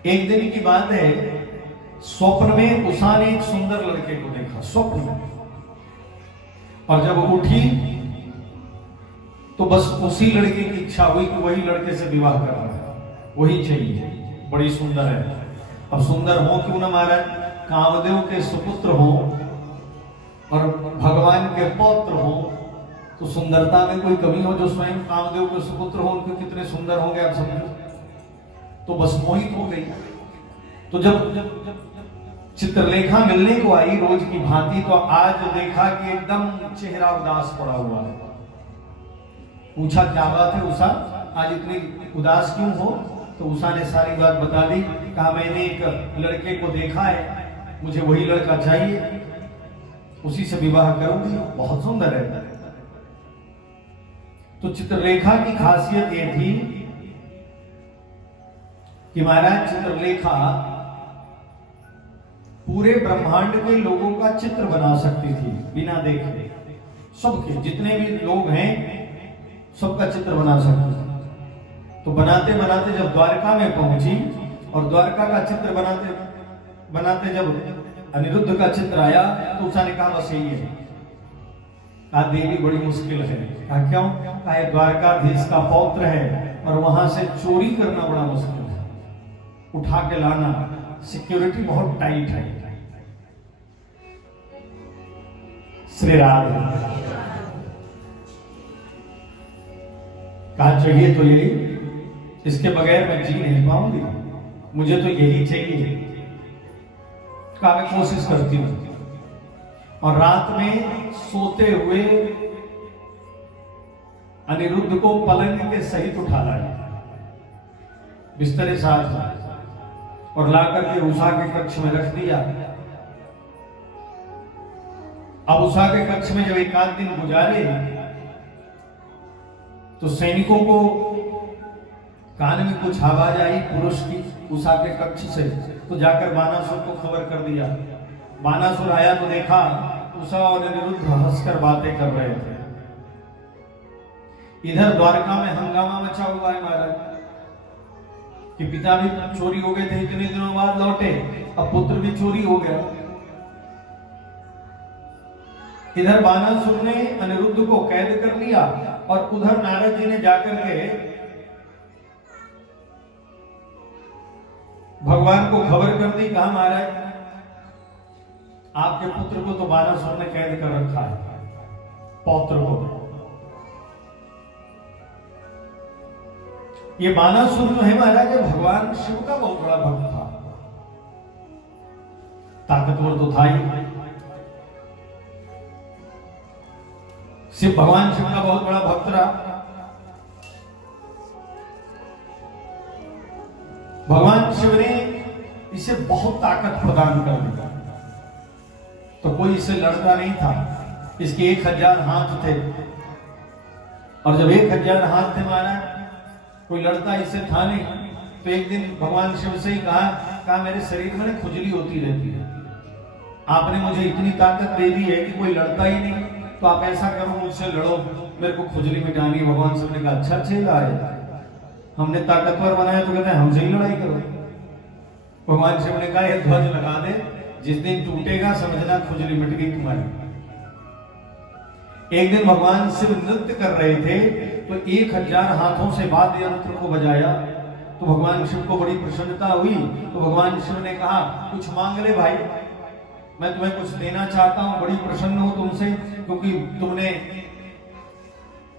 एक दिन की बात है, स्वप्न में उषा ने एक सुंदर लड़के को देखा, स्वप्न में। और जब उठी तो बस उसी लड़के की इच्छा हुई कि वही लड़के से विवाह करना है, वही चाहिए, बड़ी सुंदर है। अब सुंदर हो क्यों ना महाराज, कामदेव के सुपुत्र हो और भगवान के पौत्र हो, तो सुंदरता में कोई कमी हो? जो स्वयं कामदेव के सुपुत्र हो उनके कितने सुंदर होंगे आप समझो। तो बस मोहित हो गई। तो जब चित्रलेखा मिलने को आई रोज की भांति, तो आज देखा कि एकदम चेहरा उदास पड़ा हुआ है। पूछा क्या बात है उषा, आज इतनी उदास क्यों हो? तो उषा ने सारी बात बता दी। कहा मैंने एक लड़के को देखा है, मुझे वही लड़का चाहिए, उसी से विवाह करूंगी, बहुत सुंदर है। तो चित्रलेखा की खासियत यह थी कि महाराज चित्रलेखा पूरे ब्रह्मांड के लोगों का चित्र बना सकती थी बिना देखे। सबके जितने भी लोग हैं सबका चित्र बना सकती थी। तो बनाते बनाते जब द्वारका में पहुंची और द्वारका का चित्र बनाते बनाते जब अनिरुद्ध का चित्र आया, तो उषा ने कहा बस यही है। कहा देवी बड़ी मुश्किल है। कहा क्यों? कहा द्वारकाधीश का पौत्र है, और वहां से चोरी करना बड़ा मुश्किल है, उठा के लाना, सिक्योरिटी बहुत टाइट है। श्री राधे कहा चाहिए तो यही, इसके बगैर मैं जी नहीं पाऊंगी, मुझे तो यही चाहिए। कहा मैं कोशिश करती हूं। और रात में सोते हुए अनिरुद्ध को पलंग के सहित उठा लाया, बिस्तरे साथ, और लाकर के उषा के कक्ष में रख दिया। अब उषा के कक्ष में जब एक आध दिन गुजारे तो सैनिकों को कान में कुछ आवाज आई पुरुष की उषा के कक्ष से, तो जाकर बानासुर को खबर कर दिया। बानासुर आया तो देखा उषा और अनिरुद्ध हंसकर बातें कर रहे थे। इधर द्वारका में हंगामा मचा हुआ है महाराज कि पिता भी चोरी हो गए थे, इतने दिनों बाद लौटे, अब पुत्र भी चोरी हो गया। इधर बानासुर ने अनिरुद्ध को कैद कर लिया और उधर नारद जी ने जाकर के भगवान को खबर कर दी। कहा महाराज आपके पुत्र को तो बानासुर ने कैद कर रखा है, पौत्र को। ये बानासुर जो है महाराज भगवान शिव का बहुत बड़ा भक्त था, ताकतवर तो था ही। शिव भगवान शिव का बहुत बड़ा भक्त रहा। भगवान शिव ने इसे बहुत ताकत प्रदान कर दी, तो कोई इससे लड़ता नहीं था। इसके 1000 हाथ थे, और जब 1000 हाथ थे महाराज कोई लड़ता इससे था नहीं। तो एक दिन भगवान शिव से ही कहा मेरे शरीर में खुजली होती रहती है, आपने मुझे इतनी ताकत दे दी है कि कोई लड़ता ही नहीं, तो आप ऐसा करो मुझसे लड़ो, मेरे को खुजली मिटानी। भगवान शिव ने कहा अच्छा चेला है, हमने ताकतवर बनाया तो कहते हैं हमसे ही लड़ाई करो। भगवान शिव ने कहा ये ध्वज लगा दे, जिस दिन टूटेगा समझना खुजली मिट गई तुम्हारी। एक दिन भगवान शिव नृत्य कर रहे थे तो 1000 हाथों से वाद्य यंत्र को बजाया, तो भगवान शिव को बड़ी प्रसन्नता हुई। तो भगवान शिव ने कहा कुछ मांग ले भाई, मैं तुम्हें कुछ देना चाहता हूं, बड़ी प्रसन्न हूं तुमसे, क्योंकि तुमने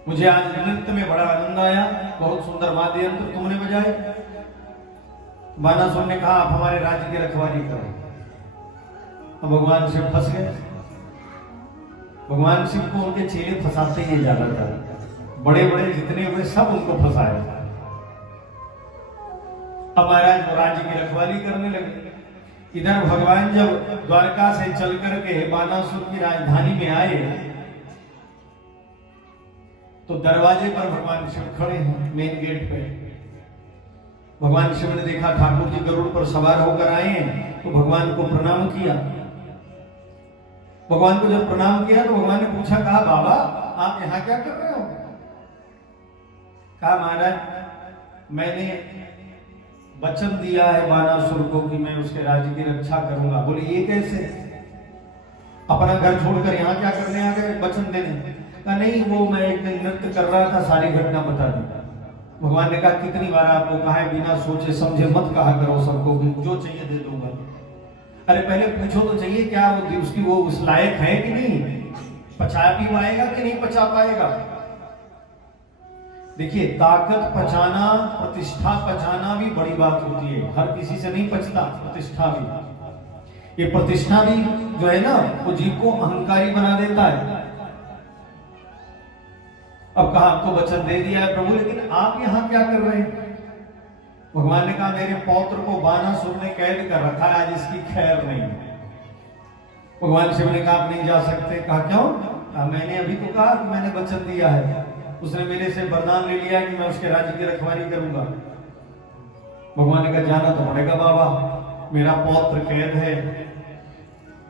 मुझे आज नृत्य में बड़ा आनंद आया, बहुत सुंदर वाद्य यंत्र तुमने बजाए। बानासुर ने कहा आप हमारे राज्य की रखवाली करो। अब भगवान शिव फंस गए। भगवान शिव को उनके चेले फंसाते ही ज्यादा था, बड़े बड़े जितने हुए सब उनको फंसाए। अब महाराज राज्य की रखवाली करने लगे। इधर भगवान जब द्वारका से चल करके बानासुर की राजधानी में आए तो दरवाजे पर भगवान शिव खड़े हैं, मेन गेट पे। भगवान शिव ने देखा ठाकुर जी गरुड़ पर सवार होकर आए हैं, तो भगवान को प्रणाम किया। भगवान को जब प्रणाम किया तो भगवान ने पूछा, कहा बाबा आप यहाँ क्या कर रहे हो? कहा महाराज मैंने वचन दिया है बानासुर को कि मैं उसके राज्य की रक्षा करूंगा। बोले ये कैसे? अपना घर छोड़कर यहाँ क्या करने आ गए वचन देने? कहा नहीं, वो मैं एक दिन नृत्य कर रहा था, सारी घटना बता दी। भगवान ने कहा कितनी बार आपको कहा है बिना सोचे समझे मत कहा करो सबको, जो चाहिए दे दूंगा। अरे पहले पूछो तो चाहिए क्या उसकी वो उस लायक है कि नहीं, पचा भी पाएगा कि नहीं पचा पाएगा। देखिए ताकत पचाना, प्रतिष्ठा पचाना भी बड़ी बात होती है, हर किसी से नहीं पचता प्रतिष्ठा भी। ये प्रतिष्ठा भी जो है ना वो जीव को अहंकारी बना देता है। अब कहा आपको वचन दे दिया है प्रभु, लेकिन आप यहां क्या कर रहे हैं? भगवान ने कहा मेरे पौत्र को बानासुर ने कैद कर रखा है, आज इसकी खैर नहीं। भगवान शिव ने कहा आप नहीं जा सकते। कहा क्यों? कहा मैंने अभी तो कहा कि मैंने वचन दिया है, उसने मेरे से वरदान ले लिया कि मैं उसके राज्य की रखवाली करूंगा। भगवान ने कहा जाना तो पड़ेगा बाबा, मेरा पौत्र कैद है,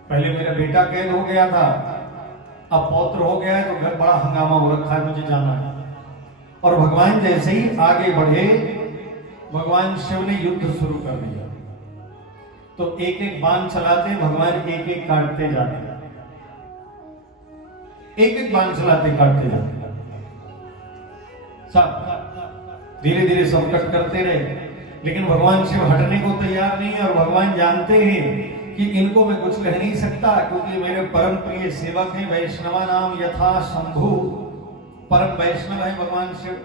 पहले मेरा बेटा कैद हो गया था, अब पौत्र हो गया है तो घर बड़ा हंगामा हो रखा है, मुझे जाना है। और भगवान जैसे ही आगे बढ़े भगवान शिव ने युद्ध शुरू कर दिया। तो एक एक बाण चलाते भगवान एक एक काटते जाते, एक एक बाण चलाते काटते जाते सब। धीरे धीरे सब कट करते रहे, लेकिन भगवान शिव हटने को तैयार नहीं है। और भगवान जानते हैं कि इनको मैं कुछ कह नहीं सकता, क्योंकि मेरे परम प्रिय सेवक हैं। वैष्णवा नाम यथा शंभु, परम वैष्णव है भगवान शिव।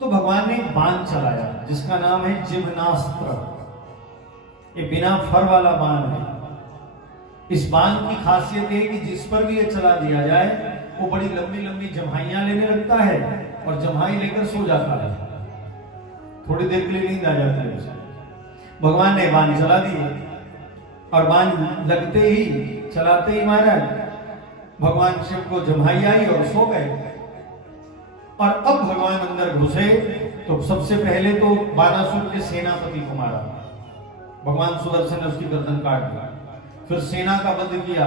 तो भगवान ने एक बाण चलाया जिसका नाम है जिम्नास्त्र। ये बिना फर वाला बाण है। इस बाण की खासियत है कि जिस पर भी ये चला दिया जाए वो बड़ी लंबी लंबी जम्हाइयां लेने लगता है और जम्हाई लेकर सो जाता है। थोड़ी देर के लिए नींद आ जाती है उसे। भगवान ने बाण चला दिए और बाण लगते ही, चलाते ही महाराज भगवान शिव को जम्हाई आई और सो गए। और अब भगवान अंदर घुसे तो सबसे पहले तो बानासुर के सेनापति को मारा। भगवान सुदर्शन ने उसकी गर्दन काट दी। फिर सेना का वध किया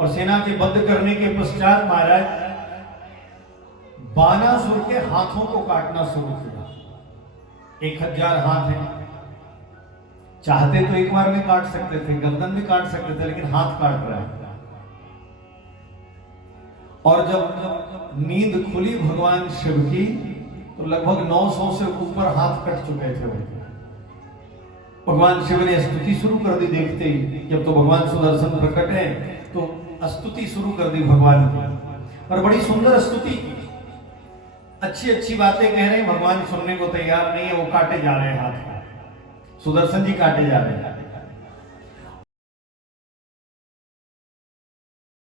और सेना के वध करने के पश्चात महाराज बानासुर के हाथों को काटना शुरू किया। 1000 हाथ हैं। चाहते तो एक बार में काट सकते थे, गर्दन भी काट सकते थे, लेकिन हाथ काट रहा है। और जब नींद खुली भगवान शिव की तो लगभग 900 से ऊपर हाथ कट चुके थे। भगवान शिव ने स्तुति शुरू कर दी। देखते ही जब तो भगवान सुदर्शन प्रकट है तो स्तुति शुरू कर दी भगवान की, और बड़ी सुंदर स्तुति की। अच्छी अच्छी बातें कह रहे हैं, भगवान सुनने को तैयार नहीं है। वो काटे जा रहे हैं हाथ, सुदर्शन जी काटे जा रहे हैं।